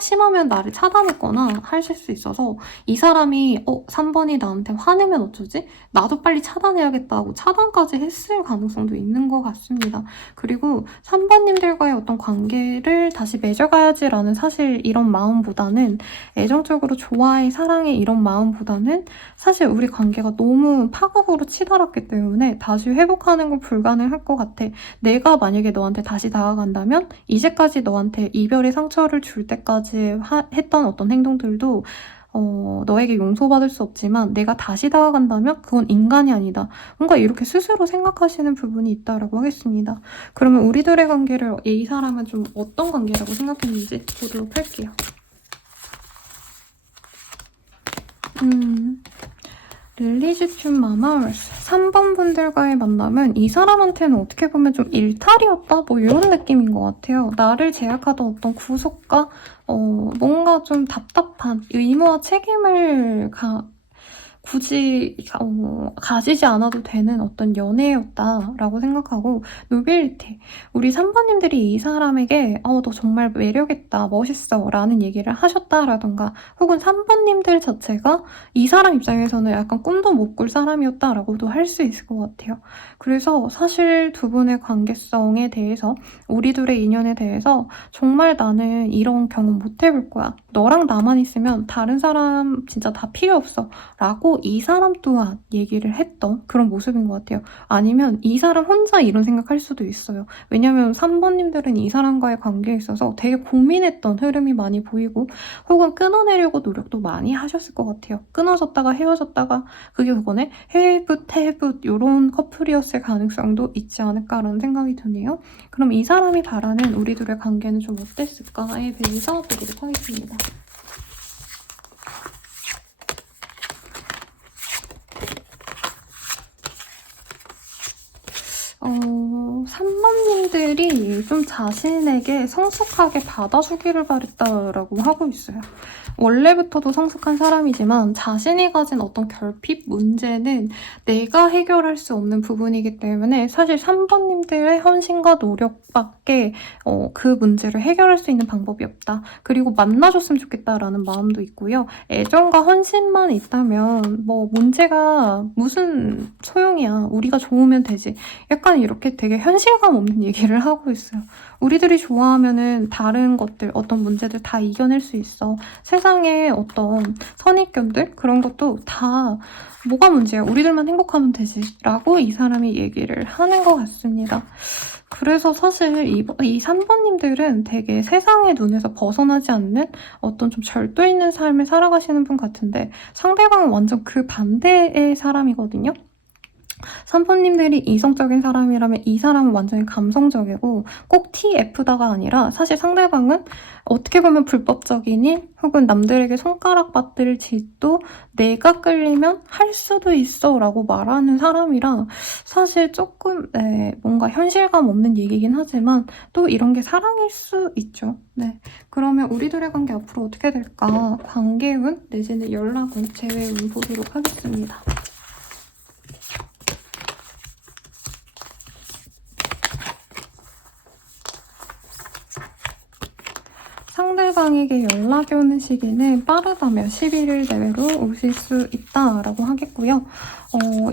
심하면 나를 차단했거나 하실 수 있어서 이 사람이 3번이 나한테 화내면 어쩌지? 나도 빨리 차단해야겠다 고 차단까지 했을 가능성도 있는 것 같습니다. 그리고 3번님들과의 어떤 관계를 다시 맺어가야지라는 사실 이런 마음보다는 애정적으로 좋아해 사랑해 이런 마음보다는 사실 우리 관계가 너무 파국으로 치달았기 때문에 다시 회복하는 건 불가능할 것 같아. 내가 만약에 너한테 다시 다가간다면 이제까지 너한테 이별의 상처를 줄 때까지 했던 어떤 행동들도 너에게 용서받을 수 없지만 내가 다시 다가간다면 그건 인간이 아니다. 뭔가 이렇게 스스로 생각하시는 부분이 있다라고 하겠습니다. 그러면 우리들의 관계를 이 사람은 좀 어떤 관계라고 생각했는지 보도록 할게요. 릴리즈튠 마마울스 3번 분들과의 만남은 이 사람한테는 어떻게 보면 좀 일탈이었다? 뭐 이런 느낌인 것 같아요. 나를 제약하던 어떤 구속과 뭔가 좀 답답한 의무와 책임을 굳이 가지지 않아도 되는 어떤 연애였다라고 생각하고 노빌리티. 우리 3번님들이 이 사람에게 너 정말 매력있다, 멋있어 라는 얘기를 하셨다라던가 혹은 3번님들 자체가 이 사람 입장에서는 약간 꿈도 못 꿀 사람이었다라고도 할 수 있을 것 같아요. 그래서 사실 두 분의 관계성에 대해서 우리 둘의 인연에 대해서 정말 나는 이런 경험 못 해볼 거야. 너랑 나만 있으면 다른 사람 진짜 다 필요 없어 라고 이 사람 또한 얘기를 했던 그런 모습인 것 같아요. 아니면 이 사람 혼자 이런 생각할 수도 있어요. 왜냐면 3번님들은 이 사람과의 관계에 있어서 되게 고민했던 흐름이 많이 보이고 혹은 끊어내려고 노력도 많이 하셨을 것 같아요. 끊어졌다가 헤어졌다가 그게 그거네? 해붓 이런 커플이었을 가능성도 있지 않을까라는 생각이 드네요. 그럼 이 사람이 바라는 우리 둘의 관계는 좀 어땠을까에 대해서 보도록 하겠습니다. 3번님들이 좀 자신에게 성숙하게 받아주기를 바랬다라고 하고 있어요. 원래부터도 성숙한 사람이지만 자신이 가진 어떤 결핍 문제는 내가 해결할 수 없는 부분이기 때문에 사실 3번님들의 헌신과 노력밖에 그 문제를 해결할 수 있는 방법이 없다. 그리고 만나줬으면 좋겠다라는 마음도 있고요. 애정과 헌신만 있다면 뭐 문제가 무슨 소용이야. 우리가 좋으면 되지. 약간 이렇게 되게 현실감 없는 얘기를 하고 있어요. 우리들이 좋아하면은 다른 것들, 어떤 문제들 다 이겨낼 수 있어. 세상에 어떤 선입견들? 그런 것도 다 뭐가 문제야? 우리들만 행복하면 되지. 라고 이 사람이 얘기를 하는 것 같습니다. 그래서 사실 이 3번님들은 되게 세상의 눈에서 벗어나지 않는 어떤 좀 절도 있는 삶을 살아가시는 분 같은데 상대방은 완전 그 반대의 사람이거든요. 3번님들이 이성적인 사람이라면 이 사람은 완전히 감성적이고 꼭 TF다가 아니라 사실 상대방은 어떻게 보면 불법적인 일 혹은 남들에게 손가락받들 짓도 내가 끌리면 할 수도 있어 라고 말하는 사람이라 사실 조금 뭔가 현실감 없는 얘기긴 하지만 또 이런 게 사랑일 수 있죠. 네, 그러면 우리들의 관계 앞으로 어떻게 될까? 관계운 내지는 연락운, 재회운 보도록 하겠습니다. 상대방에게 연락이 오는 시기는 빠르다면 11일 내외로 오실 수 있다라고 하겠고요.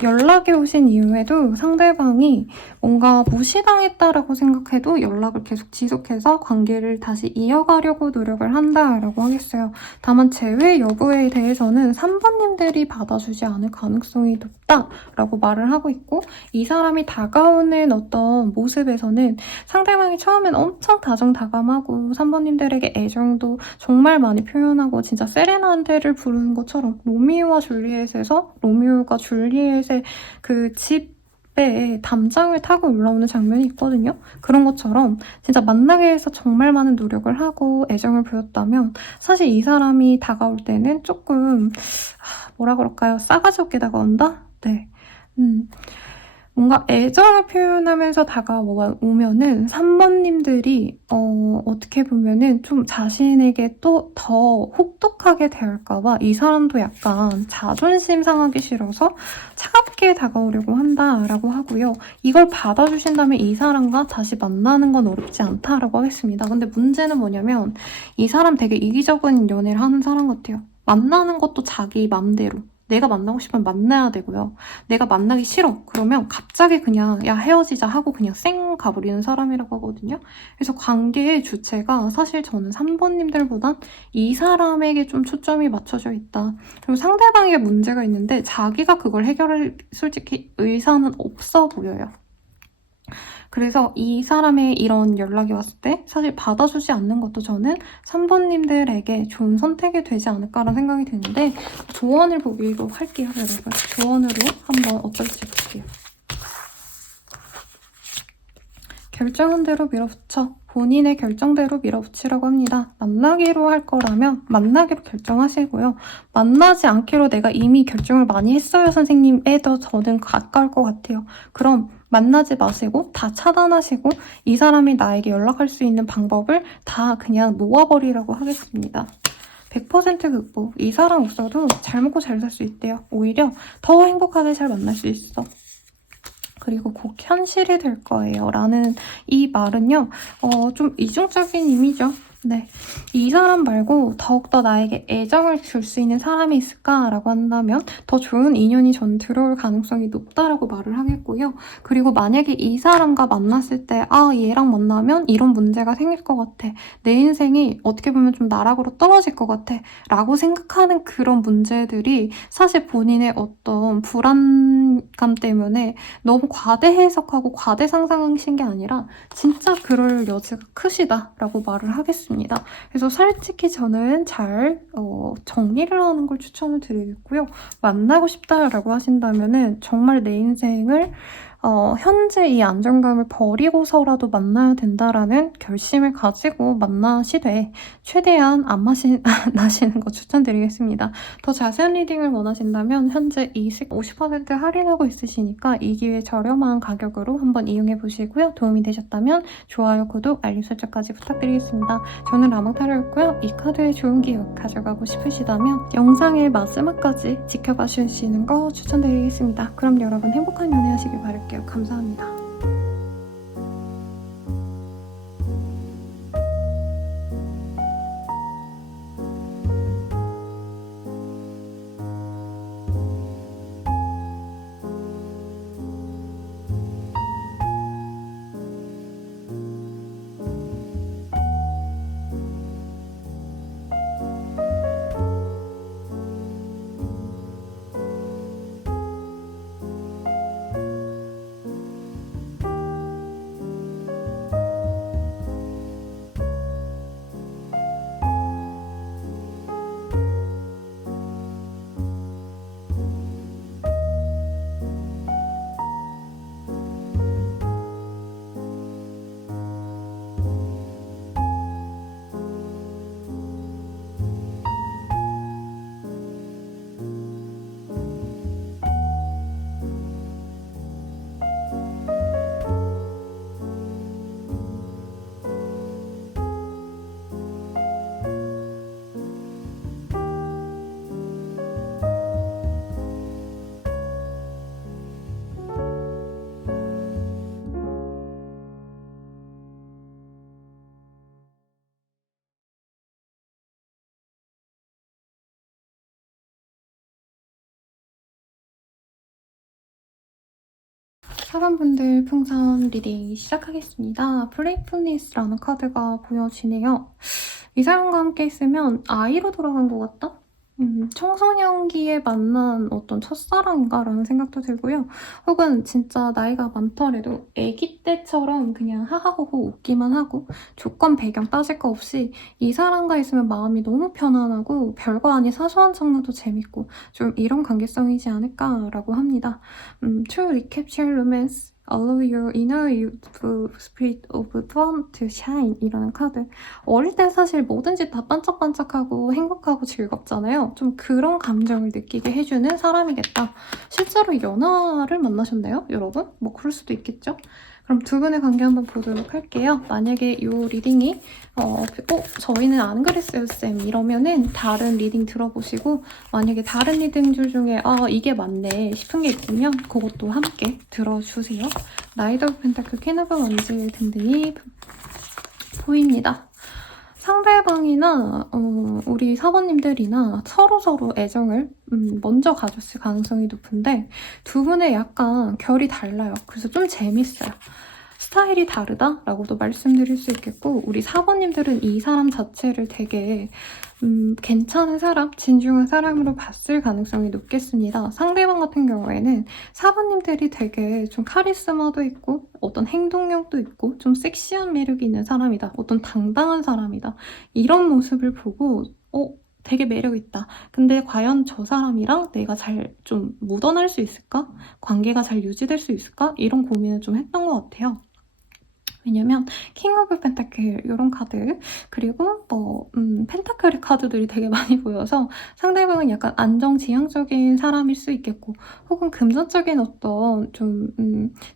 연락이 오신 이후에도 상대방이 뭔가 무시당했다라고 생각해도 연락을 계속 지속해서 관계를 다시 이어가려고 노력을 한다라고 하겠어요. 다만 재회 여부에 대해서는 3번님들이 받아주지 않을 가능성이 높다라고 말을 하고 있고 이 사람이 다가오는 어떤 모습에서는 상대방이 처음엔 엄청 다정다감하고 3번님들에게 애정도 정말 많이 표현하고 진짜 세레나데를 부르는 것처럼 로미오와 줄리엣에서 로미오가 줄리엣의 그 집에 담장을 타고 올라오는 장면이 있거든요. 그런 것처럼 진짜 만나기 위해서 정말 많은 노력을 하고 애정을 보였다면 사실 이 사람이 다가올 때는 조금 뭐라 그럴까요? 싸가지 없게 다가온다? 네. 뭔가 애정을 표현하면서 다가오면은 3번님들이 어떻게 보면은 좀 자신에게 또 더 혹독하게 대할까 봐 이 사람도 약간 자존심 상하기 싫어서 차갑게 다가오려고 한다라고 하고요. 이걸 받아주신다면 이 사람과 다시 만나는 건 어렵지 않다라고 하겠습니다. 근데 문제는 뭐냐면 이 사람 되게 이기적인 연애를 하는 사람 같아요. 만나는 것도 자기 맘대로. 내가 만나고 싶으면 만나야 되고요. 내가 만나기 싫어. 그러면 갑자기 그냥 야 헤어지자 하고 그냥 쌩 가버리는 사람이라고 하거든요. 그래서 관계의 주체가 사실 저는 3번님들보단 이 사람에게 좀 초점이 맞춰져 있다. 그리고 상대방에게 문제가 있는데 자기가 그걸 해결할 솔직히 의사는 없어 보여요. 그래서 이 사람의 이런 연락이 왔을 때 사실 받아주지 않는 것도 저는 3번님들에게 좋은 선택이 되지 않을까라는 생각이 드는데 조언을 보기로 할게요, 여러분. 조언으로 한번 어떨지 볼게요. 결정한 대로 밀어붙여. 본인의 결정대로 밀어붙이라고 합니다. 만나기로 할 거라면 만나기로 결정하시고요. 만나지 않기로 내가 이미 결정을 많이 했어요, 선생님에 더 저는 가까울 것 같아요. 그럼 만나지 마시고 다 차단하시고 이 사람이 나에게 연락할 수 있는 방법을 다 그냥 놓아버리라고 하겠습니다. 100% 극복. 이 사람 없어도 잘 먹고 잘 살 수 있대요. 오히려 더 행복하게 잘 만날 수 있어. 그리고 곧 현실이 될 거예요. 라는 이 말은요, 좀 이중적인 의미죠. 네. 이 사람 말고 더욱더 나에게 애정을 줄 수 있는 사람이 있을까라고 한다면 더 좋은 인연이 전 들어올 가능성이 높다라고 말을 하겠고요. 그리고 만약에 이 사람과 만났을 때 얘랑 만나면 이런 문제가 생길 것 같아. 내 인생이 어떻게 보면 좀 나락으로 떨어질 것 같아. 라고 생각하는 그런 문제들이 사실 본인의 어떤 불안감 때문에 너무 과대 해석하고 과대 상상하신 게 아니라 진짜 그럴 여지가 크시다라고 말을 하겠습니다. 그래서 솔직히 저는 잘 정리를 하는 걸 추천을 드리겠고요. 만나고 싶다라고 하신다면은 정말 내 인생을 현재 이 안정감을 버리고서라도 만나야 된다라는 결심을 가지고 만나시되 최대한 안 나시는 거 추천드리겠습니다. 더 자세한 리딩을 원하신다면 현재 이식 50% 할인하고 있으시니까 이 기회 저렴한 가격으로 한번 이용해 보시고요. 도움이 되셨다면 좋아요, 구독, 알림 설정까지 부탁드리겠습니다. 저는 라몽타로였고요. 이 카드의 좋은 기억 가져가고 싶으시다면 영상의 마지막까지 지켜봐 주시는 거 추천드리겠습니다. 그럼 여러분 행복한 연애 하시길 바랄게요. 감사합니다. 사람분들 풍선 리딩 시작하겠습니다. 플레이풀니스라는 카드가 보여지네요. 이 사람과 함께 있으면 아이로 돌아간 것 같다? 청소년기에 만난 어떤 첫사랑인가라는 생각도 들고요. 혹은 진짜 나이가 많더라도 아기 때처럼 그냥 하하호호 웃기만 하고 조건 배경 따질 거 없이 이 사람과 있으면 마음이 너무 편안하고 별거 아닌 사소한 장난도 재밌고 좀 이런 관계성이지 않을까라고 합니다. True Recapture Romance Allow your inner youthful spirit of fun to shine 이라는 카드. 어릴 때 사실 뭐든지 다 반짝반짝하고 행복하고 즐겁잖아요. 좀 그런 감정을 느끼게 해주는 사람이겠다. 실제로 연하를 만나셨나요, 여러분? 뭐 그럴 수도 있겠죠? 그럼 두 분의 관계 한번 보도록 할게요. 만약에 이 리딩이 저희는 안 그랬어요, 쌤. 이러면은 다른 리딩 들어보시고 만약에 다른 리딩들 중에 이게 맞네 싶은 게 있으면 그것도 함께 들어주세요. 나이트 오브 펜타클, 퀸 오브 원즈 등등이 보입니다. 상대방이나 우리 사모님들이나 서로서로 애정을 먼저 가졌을 가능성이 높은데 두 분의 약간 결이 달라요. 그래서 좀 재밌어요. 스타일이 다르다라고도 말씀드릴 수 있겠고 우리 사모님들은 이 사람 자체를 되게 괜찮은 사람, 진중한 사람으로 봤을 가능성이 높겠습니다. 상대방 같은 경우에는 사모님들이 되게 좀 카리스마도 있고 어떤 행동력도 있고 좀 섹시한 매력이 있는 사람이다. 어떤 당당한 사람이다. 이런 모습을 보고 되게 매력있다. 근데 과연 저 사람이랑 내가 잘 좀 묻어날 수 있을까? 관계가 잘 유지될 수 있을까? 이런 고민을 좀 했던 것 같아요. 왜냐면 킹 오브 펜타클 이런 카드 그리고 펜타클의 카드들이 되게 많이 보여서 상대방은 약간 안정지향적인 사람일 수 있겠고 혹은 금전적인 어떤 좀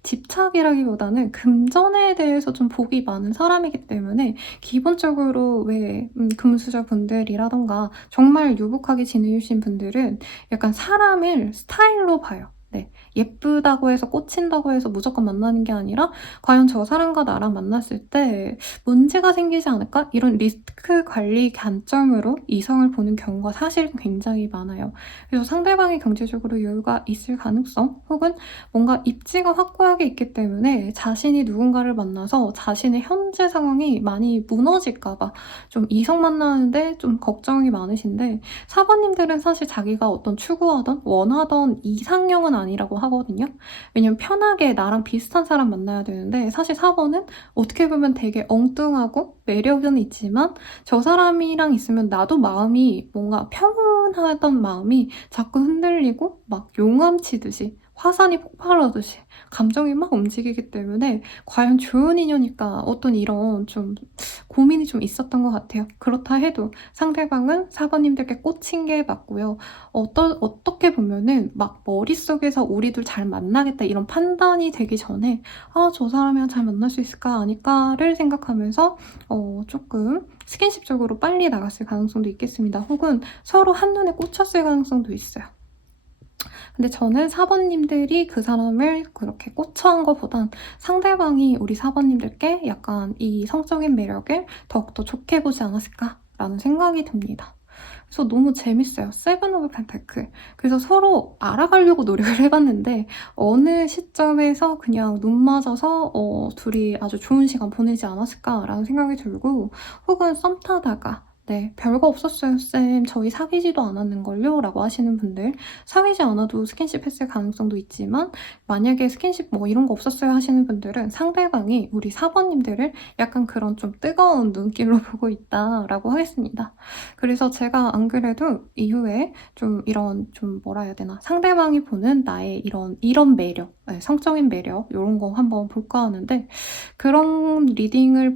집착이라기보다는 금전에 대해서 좀 복이 많은 사람이기 때문에 기본적으로 왜 금수저 분들이라던가 정말 유복하게 지내주신 분들은 약간 사람을 스타일로 봐요. 네, 예쁘다고 해서 꽂힌다고 해서 무조건 만나는 게 아니라 과연 저 사람과 나랑 만났을 때 문제가 생기지 않을까? 이런 리스크 관리 관점으로 이성을 보는 경우가 사실 굉장히 많아요. 그래서 상대방이 경제적으로 여유가 있을 가능성 혹은 뭔가 입지가 확고하게 있기 때문에 자신이 누군가를 만나서 자신의 현재 상황이 많이 무너질까 봐 좀 이성 만나는데 좀 걱정이 많으신데 사모님들은 사실 자기가 어떤 추구하던 원하던 이상형은 아니라고 하거든요. 왜냐면 편하게 나랑 비슷한 사람 만나야 되는데 사실 4번은 어떻게 보면 되게 엉뚱하고 매력은 있지만 저 사람이랑 있으면 나도 마음이 뭔가 평온하던 마음이 자꾸 흔들리고 막 용암치듯이 화산이 폭발하듯이 감정이 막 움직이기 때문에 과연 좋은 인연일까 어떤 이런 좀 고민이 좀 있었던 것 같아요. 그렇다 해도 상대방은 4번님들께 꽂힌 게 맞고요. 어떻게 보면은 막 머릿속에서 우리 둘 잘 만나겠다 이런 판단이 되기 전에 저 사람이랑 잘 만날 수 있을까 아닐까를 생각하면서 조금 스킨십적으로 빨리 나갔을 가능성도 있겠습니다. 혹은 서로 한눈에 꽂혔을 가능성도 있어요. 근데 저는 4번님들이 그 사람을 그렇게 꽂혀한 것보단 상대방이 우리 4번님들께 약간 이 성적인 매력을 더욱더 좋게 보지 않았을까라는 생각이 듭니다. 그래서 너무 재밌어요. 세븐 오브 펜타클. 그래서 서로 알아가려고 노력을 해봤는데 어느 시점에서 그냥 눈 맞아서 둘이 아주 좋은 시간 보내지 않았을까라는 생각이 들고 혹은 썸 타다가 네, 별거 없었어요, 쌤. 저희 사귀지도 않았는걸요? 라고 하시는 분들 사귀지 않아도 스킨십 했을 가능성도 있지만 만약에 스킨십 뭐 이런 거 없었어요 하시는 분들은 상대방이 우리 4번님들을 약간 그런 좀 뜨거운 눈길로 보고 있다라고 하겠습니다. 그래서 제가 안 그래도 이후에 좀 이런 좀 뭐라 해야 되나 상대방이 보는 나의 이런 매력, 네, 성적인 매력 이런 거 한번 볼까 하는데 그런 리딩을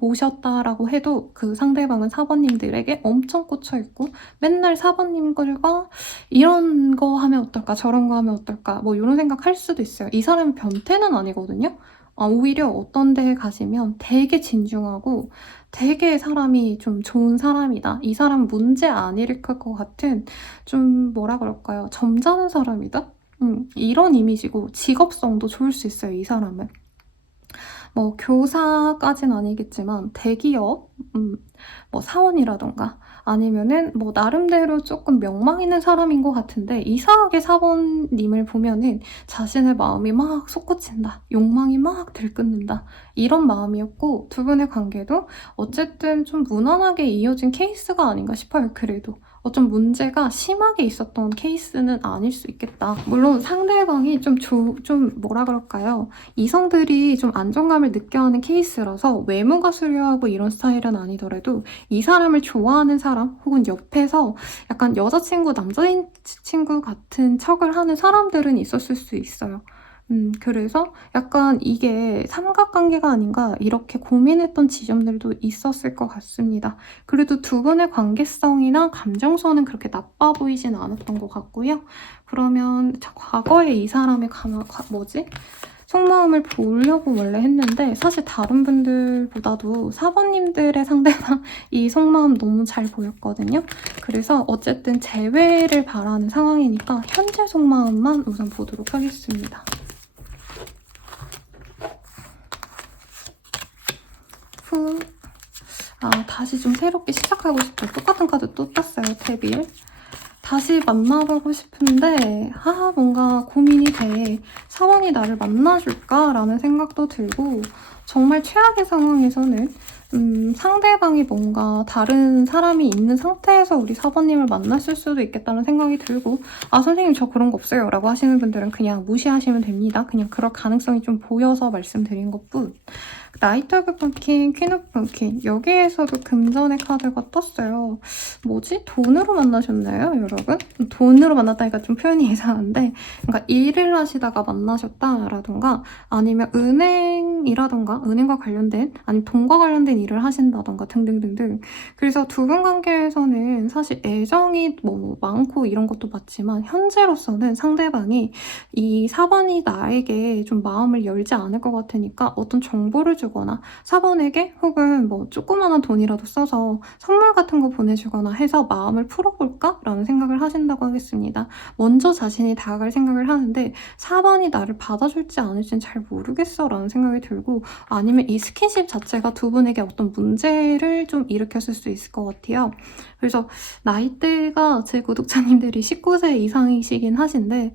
보셨다라고 해도 그 상대방은 4번님들에게 엄청 꽂혀있고 맨날 4번님들과 이런 거 하면 어떨까 저런 거 하면 어떨까 뭐 이런 생각 할 수도 있어요. 이 사람은 변태는 아니거든요. 오히려 어떤 데에 가시면 되게 진중하고 되게 사람이 좀 좋은 사람이다. 이 사람은 문제 안 일으킬 것 같은 좀 뭐라 그럴까요? 점잖은 사람이다? 이런 이미지고 직업성도 좋을 수 있어요. 이 사람은. 뭐 교사까진 아니겠지만 대기업 뭐 사원이라던가 아니면은 뭐 나름대로 조금 명망 있는 사람인 것 같은데 이상하게 사원님을 보면은 자신의 마음이 막 솟구친다. 욕망이 막 들끓는다. 이런 마음이었고 두 분의 관계도 어쨌든 좀 무난하게 이어진 케이스가 아닌가 싶어요. 그래도. 어좀 문제가 심하게 있었던 케이스는 아닐 수 있겠다. 물론 상대방이 좀 뭐라 그럴까요? 이성들이 좀 안정감을 느껴하는 케이스라서 외모가 수려하고 이런 스타일은 아니더라도 이 사람을 좋아하는 사람 혹은 옆에서 약간 여자친구, 남자친구 같은 척을 하는 사람들은 있었을 수 있어요. 그래서 약간 이게 삼각관계가 아닌가 이렇게 고민했던 지점들도 있었을 것 같습니다. 그래도 두 분의 관계성이나 감정선은 그렇게 나빠 보이진 않았던 것 같고요. 그러면 과거에 이 사람의 속마음을 보려고 원래 했는데 사실 다른 분들보다도 사번님들의 상대방 이 속마음 너무 잘 보였거든요. 그래서 어쨌든 재회를 바라는 상황이니까 현재 속마음만 우선 보도록 하겠습니다. 다시 좀 새롭게 시작하고 싶어요. 똑같은 카드 또 땄어요, 테빌. 다시 만나보고 싶은데 뭔가 고민이 돼. 사원이 나를 만나줄까? 라는 생각도 들고 정말 최악의 상황에서는 상대방이 뭔가 다른 사람이 있는 상태에서 우리 사번님을 만났을 수도 있겠다는 생각이 들고 선생님 저 그런 거 없어요 라고 하시는 분들은 그냥 무시하시면 됩니다. 그냥 그럴 가능성이 좀 보여서 말씀드린 것뿐. 나이트 오브 펌킨, 퀸 오브 펌킨 여기에서도 금전의 카드가 떴어요. 뭐지? 돈으로 만나셨나요, 여러분? 돈으로 만났다니까 좀 표현이 이상한데 그러니까 일을 하시다가 만나셨다라던가 아니면 은행이라던가 은행과 관련된 아니면 돈과 관련된 일을 하신다던가 등등등등. 그래서 두 분 관계에서는 사실 애정이 뭐 많고 이런 것도 맞지만 현재로서는 상대방이 이 4번이 나에게 좀 마음을 열지 않을 것 같으니까 어떤 정보를 주거나 4번에게 혹은 뭐 조그마한 돈이라도 써서 선물 같은 거 보내주거나 해서 마음을 풀어볼까? 라는 생각을 하신다고 하겠습니다. 먼저 자신이 다가갈 생각을 하는데 4번이 나를 받아줄지 않을지는 잘 모르겠어 라는 생각이 들고 아니면 이 스킨십 자체가 두 분에게 어떤 문제를 좀 일으켰을 수 있을 것 같아요. 그래서 나이대가 제 구독자님들이 19세 이상이시긴 하신데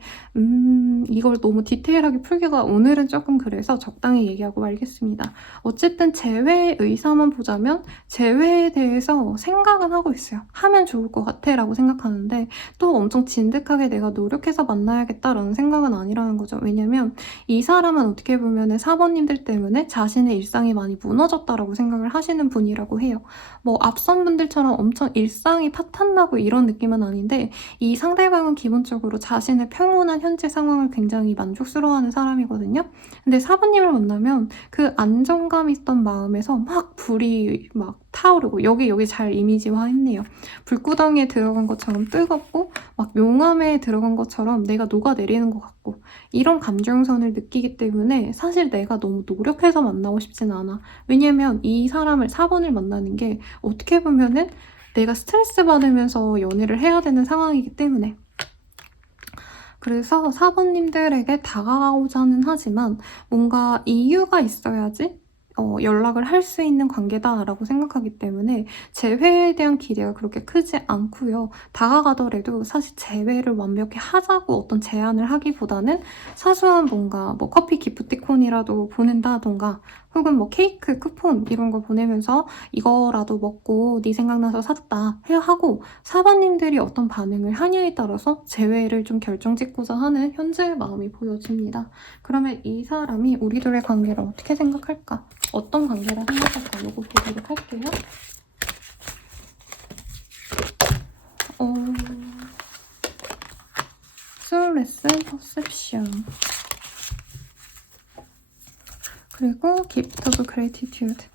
이걸 너무 디테일하게 풀기가 오늘은 조금 그래서 적당히 얘기하고 말겠습니다. 어쨌든 재회 의사만 보자면 재회에 대해서 생각은 하고 있어요. 하면 좋을 것 같아 라고 생각하는데 또 엄청 진득하게 내가 노력해서 만나야겠다라는 생각은 아니라는 거죠. 왜냐면 이 사람은 어떻게 보면 4번님들 때문에 자신의 일상이 많이 무너졌다라고 생각을 하시는 분이라고 해요. 뭐 앞선 분들처럼 엄청 일상이 파탄나고 이런 느낌은 아닌데 이 상대방은 기본적으로 자신의 평온한 현재 상황을 굉장히 만족스러워하는 사람이거든요. 근데 4번님을 만나면 그 안정감 있던 마음에서 막 불이 막 타오르고 여기 잘 이미지화했네요. 불구덩이에 들어간 것처럼 뜨겁고 막 용암에 들어간 것처럼 내가 녹아내리는 것 같고 이런 감정선을 느끼기 때문에 사실 내가 너무 노력해서 만나고 싶진 않아. 왜냐면 이 사람을 4번을 만나는 게 어떻게 보면은 내가 스트레스 받으면서 연애를 해야 되는 상황이기 때문에 그래서 4번님들에게 다가가고자는 하지만 뭔가 이유가 있어야지 연락을 할 수 있는 관계다라고 생각하기 때문에 재회에 대한 기대가 그렇게 크지 않고요. 다가가더라도 사실 재회를 완벽히 하자고 어떤 제안을 하기보다는 사소한 뭔가 뭐 커피 기프티콘이라도 보낸다던가 혹은 뭐 케이크, 쿠폰 이런 거 보내면서 이거라도 먹고 네 생각나서 샀다 하고 4번님들이 어떤 반응을 하냐에 따라서 재회를 좀 결정짓고자 하는 현재의 마음이 보여집니다. 그러면 이 사람이 우리들의 관계를 어떻게 생각할까? 어떤 관계를 생각할까? 이거 보도록 할게요. Soulless Perception 그리고 Gift of Gratitude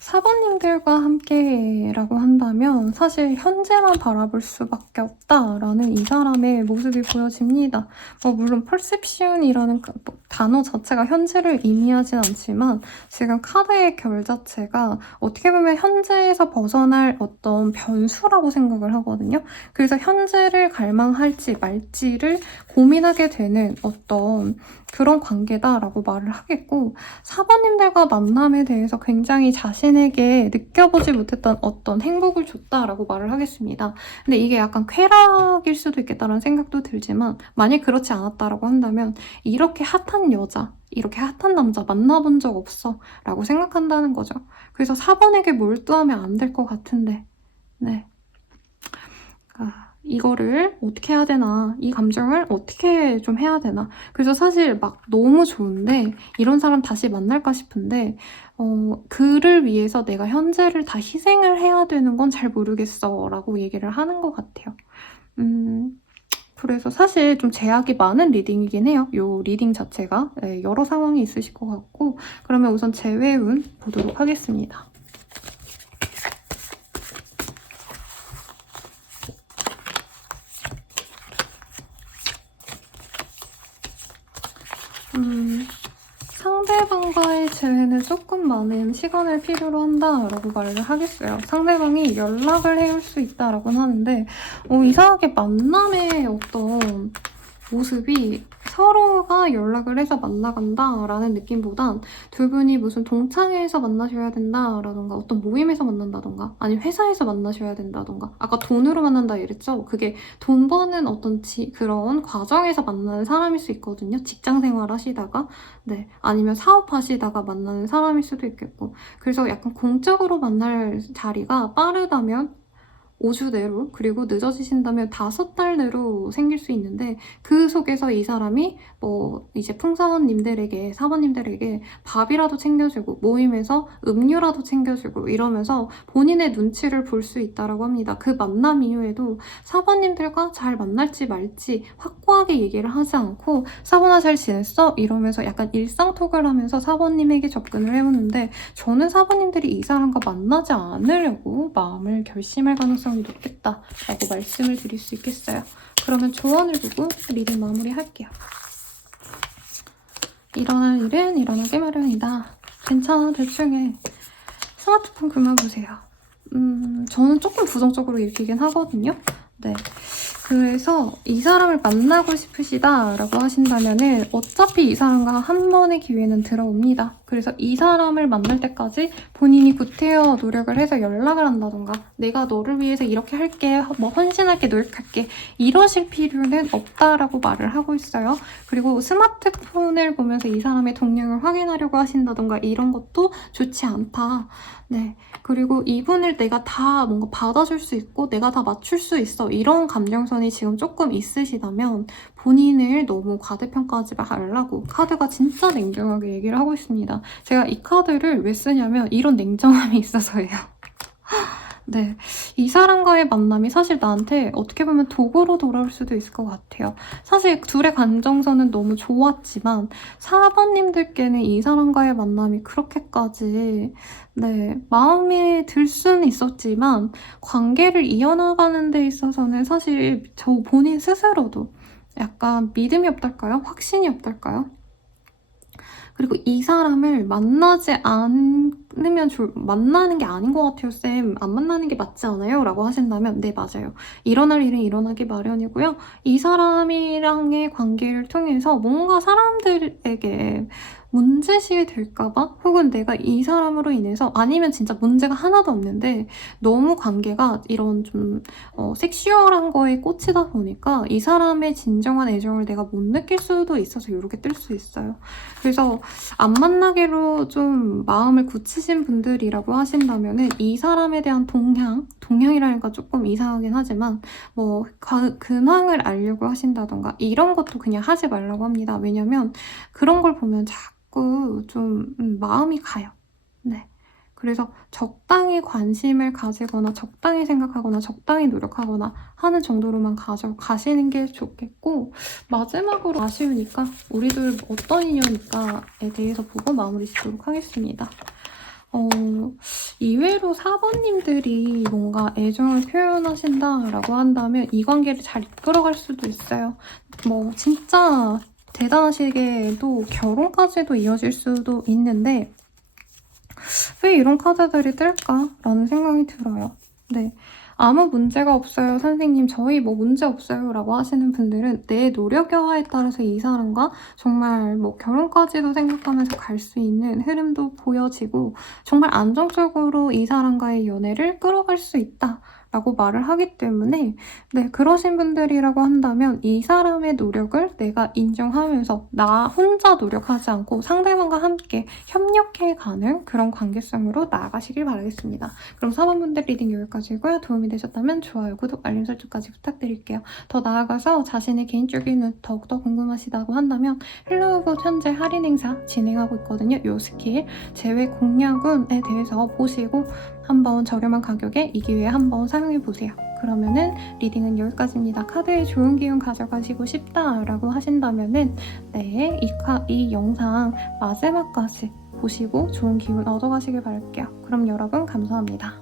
4번님들과 함께라고 한다면 사실 현재만 바라볼 수밖에 없다라는 이 사람의 모습이 보여집니다. 물론 perception이라는 단어 자체가 현재를 의미하진 않지만 지금 카드의 결 자체가 어떻게 보면 현재에서 벗어날 어떤 변수라고 생각을 하거든요. 그래서 현재를 갈망할지 말지를 고민하게 되는 어떤 그런 관계다라고 말을 하겠고 4번님들과 만남에 대해서 굉장히 자신에게 느껴보지 못했던 어떤 행복을 줬다라고 말을 하겠습니다. 근데 이게 약간 쾌락일 수도 있겠다라는 생각도 들지만 만약 그렇지 않았다라고 한다면 이렇게 핫한 여자, 이렇게 핫한 남자 만나본 적 없어 라고 생각한다는 거죠. 그래서 4번에게 몰두하면 안 될 것 같은데 네. 이거를 어떻게 해야 되나 이 감정을 어떻게 좀 해야 되나 그래서 사실 막 너무 좋은데 이런 사람 다시 만날까 싶은데 그를 위해서 내가 현재를 다 희생을 해야 되는 건 잘 모르겠어 라고 얘기를 하는 것 같아요. 그래서 사실 좀 제약이 많은 리딩이긴 해요. 요 리딩 자체가. 네, 여러 상황이 있으실 것 같고. 그러면 우선 재회운 보도록 하겠습니다. 상대방과의 재회는 조금 많은 시간을 필요로 한다라고 말을 하겠어요. 상대방이 연락을 해올 수 있다라고는 하는데 이상하게 만남의 어떤 모습이 서로가 연락을 해서 만나간다라는 느낌보단 두 분이 무슨 동창회에서 만나셔야 된다라던가 어떤 모임에서 만난다던가 아니면 회사에서 만나셔야 된다던가 아까 돈으로 만난다 이랬죠? 그게 돈 버는 어떤 그런 과정에서 만나는 사람일 수 있거든요. 직장 생활 하시다가 네 아니면 사업하시다가 만나는 사람일 수도 있겠고 그래서 약간 공적으로 만날 자리가 빠르다면 5주 내로 그리고 늦어지신다면 5달 내로 생길 수 있는데 그 속에서 이 사람이 뭐 이제 풍사원님들에게 사원님들에게 밥이라도 챙겨주고 모임에서 음료라도 챙겨주고 이러면서 본인의 눈치를 볼 수 있다라고 합니다. 그 만남 이후에도 사원님들과 잘 만날지 말지 확고하게 얘기를 하지 않고 사원아 잘 지냈어? 이러면서 약간 일상톡을 하면서 사원님에게 접근을 해오는데 저는 사원님들이 이 사람과 만나지 않으려고 마음을 결심할 가능성이 높겠다라고 말씀을 드릴 수 있겠어요. 그러면 조언을 두고 리딩 마무리할게요. 일어날 일은 일어나게 마련이다. 괜찮아, 대충 해. 스마트폰 그만 보세요. 저는 조금 부정적으로 읽히긴 하거든요. 네. 그래서 이 사람을 만나고 싶으시다라고 하신다면은 어차피 이 사람과 한 번의 기회는 들어옵니다. 그래서 이 사람을 만날 때까지 본인이 구태여 노력을 해서 연락을 한다던가 내가 너를 위해서 이렇게 할게, 뭐 헌신할게, 노력할게 이러실 필요는 없다라고 말을 하고 있어요. 그리고 스마트폰을 보면서 이 사람의 동향을 확인하려고 하신다던가 이런 것도 좋지 않다. 네. 그리고 이분을 내가 다 뭔가 받아줄 수 있고 내가 다 맞출 수 있어 이런 감정선이 지금 조금 있으시다면 본인을 너무 과대평가하지 말라고 카드가 진짜 냉정하게 얘기를 하고 있습니다. 제가 이 카드를 왜 쓰냐면 이런 냉정함이 있어서예요. 네, 이 사람과의 만남이 사실 나한테 어떻게 보면 도구로 돌아올 수도 있을 것 같아요. 사실 둘의 감정선은 너무 좋았지만 사번님들께는 이 사람과의 만남이 그렇게까지 네, 마음에 들 수는 있었지만 관계를 이어나가는 데 있어서는 사실 저 본인 스스로도 약간 믿음이 없달까요? 확신이 없달까요? 그리고 이 사람을 만나지 않으면 만나는 게 아닌 것 같아요, 쌤. 안 만나는 게 맞지 않아요? 라고 하신다면 네, 맞아요. 일어날 일은 일어나기 마련이고요. 이 사람이랑의 관계를 통해서 뭔가 사람들에게 문제시 될까봐 혹은 내가 이 사람으로 인해서 아니면 진짜 문제가 하나도 없는데 너무 관계가 이런 좀 섹슈얼한 거에 꽂히다 보니까 이 사람의 진정한 애정을 내가 못 느낄 수도 있어서 이렇게 뜰 수 있어요. 그래서 안 만나기로 좀 마음을 굳히신 분들이라고 하신다면은 이 사람에 대한 동향이라니까 조금 이상하긴 하지만 뭐 근황을 알려고 하신다던가 이런 것도 그냥 하지 말라고 합니다. 왜냐면 그런 걸 보면 자꾸 좀 마음이 가요. 네. 그래서 적당히 관심을 가지거나 적당히 생각하거나 적당히 노력하거나 하는 정도로만 가시는 게 좋겠고 마지막으로 아쉬우니까 우리들 어떤 인연일까에 대해서 보고 마무리 짓도록 하겠습니다. 이외로 사번님들이 뭔가 애정을 표현하신다라고 한다면 이 관계를 잘 이끌어갈 수도 있어요. 뭐 진짜 대단하시게도 결혼까지도 이어질 수도 있는데 왜 이런 카드들이 뜰까라는 생각이 들어요. 네. 아무 문제가 없어요, 선생님. 저희 뭐 문제 없어요. 라고 하시는 분들은 내 노력 여하에 따라서 이 사람과 정말 뭐 결혼까지도 생각하면서 갈 수 있는 흐름도 보여지고 정말 안정적으로 이 사람과의 연애를 끌어갈 수 있다. 라고 말을 하기 때문에 네, 그러신 분들이라고 한다면 이 사람의 노력을 내가 인정하면서 나 혼자 노력하지 않고 상대방과 함께 협력해가는 그런 관계성으로 나아가시길 바라겠습니다. 그럼 4번분들 리딩 여기까지고요. 도움이 되셨다면 좋아요, 구독, 알림 설정까지 부탁드릴게요. 더 나아가서 자신의 개인적인 더욱더 궁금하시다고 한다면 헬로우봇 현재 할인 행사 진행하고 있거든요. 요 스킬 제외 공략운에 대해서 보시고 한번 저렴한 가격에 이 기회에 한번 사용해보세요. 그러면은 리딩은 여기까지입니다. 카드에 좋은 기운 가져가시고 싶다라고 하신다면은 네, 이 영상 마지막까지 보시고 좋은 기운 얻어가시길 바랄게요. 그럼 여러분 감사합니다.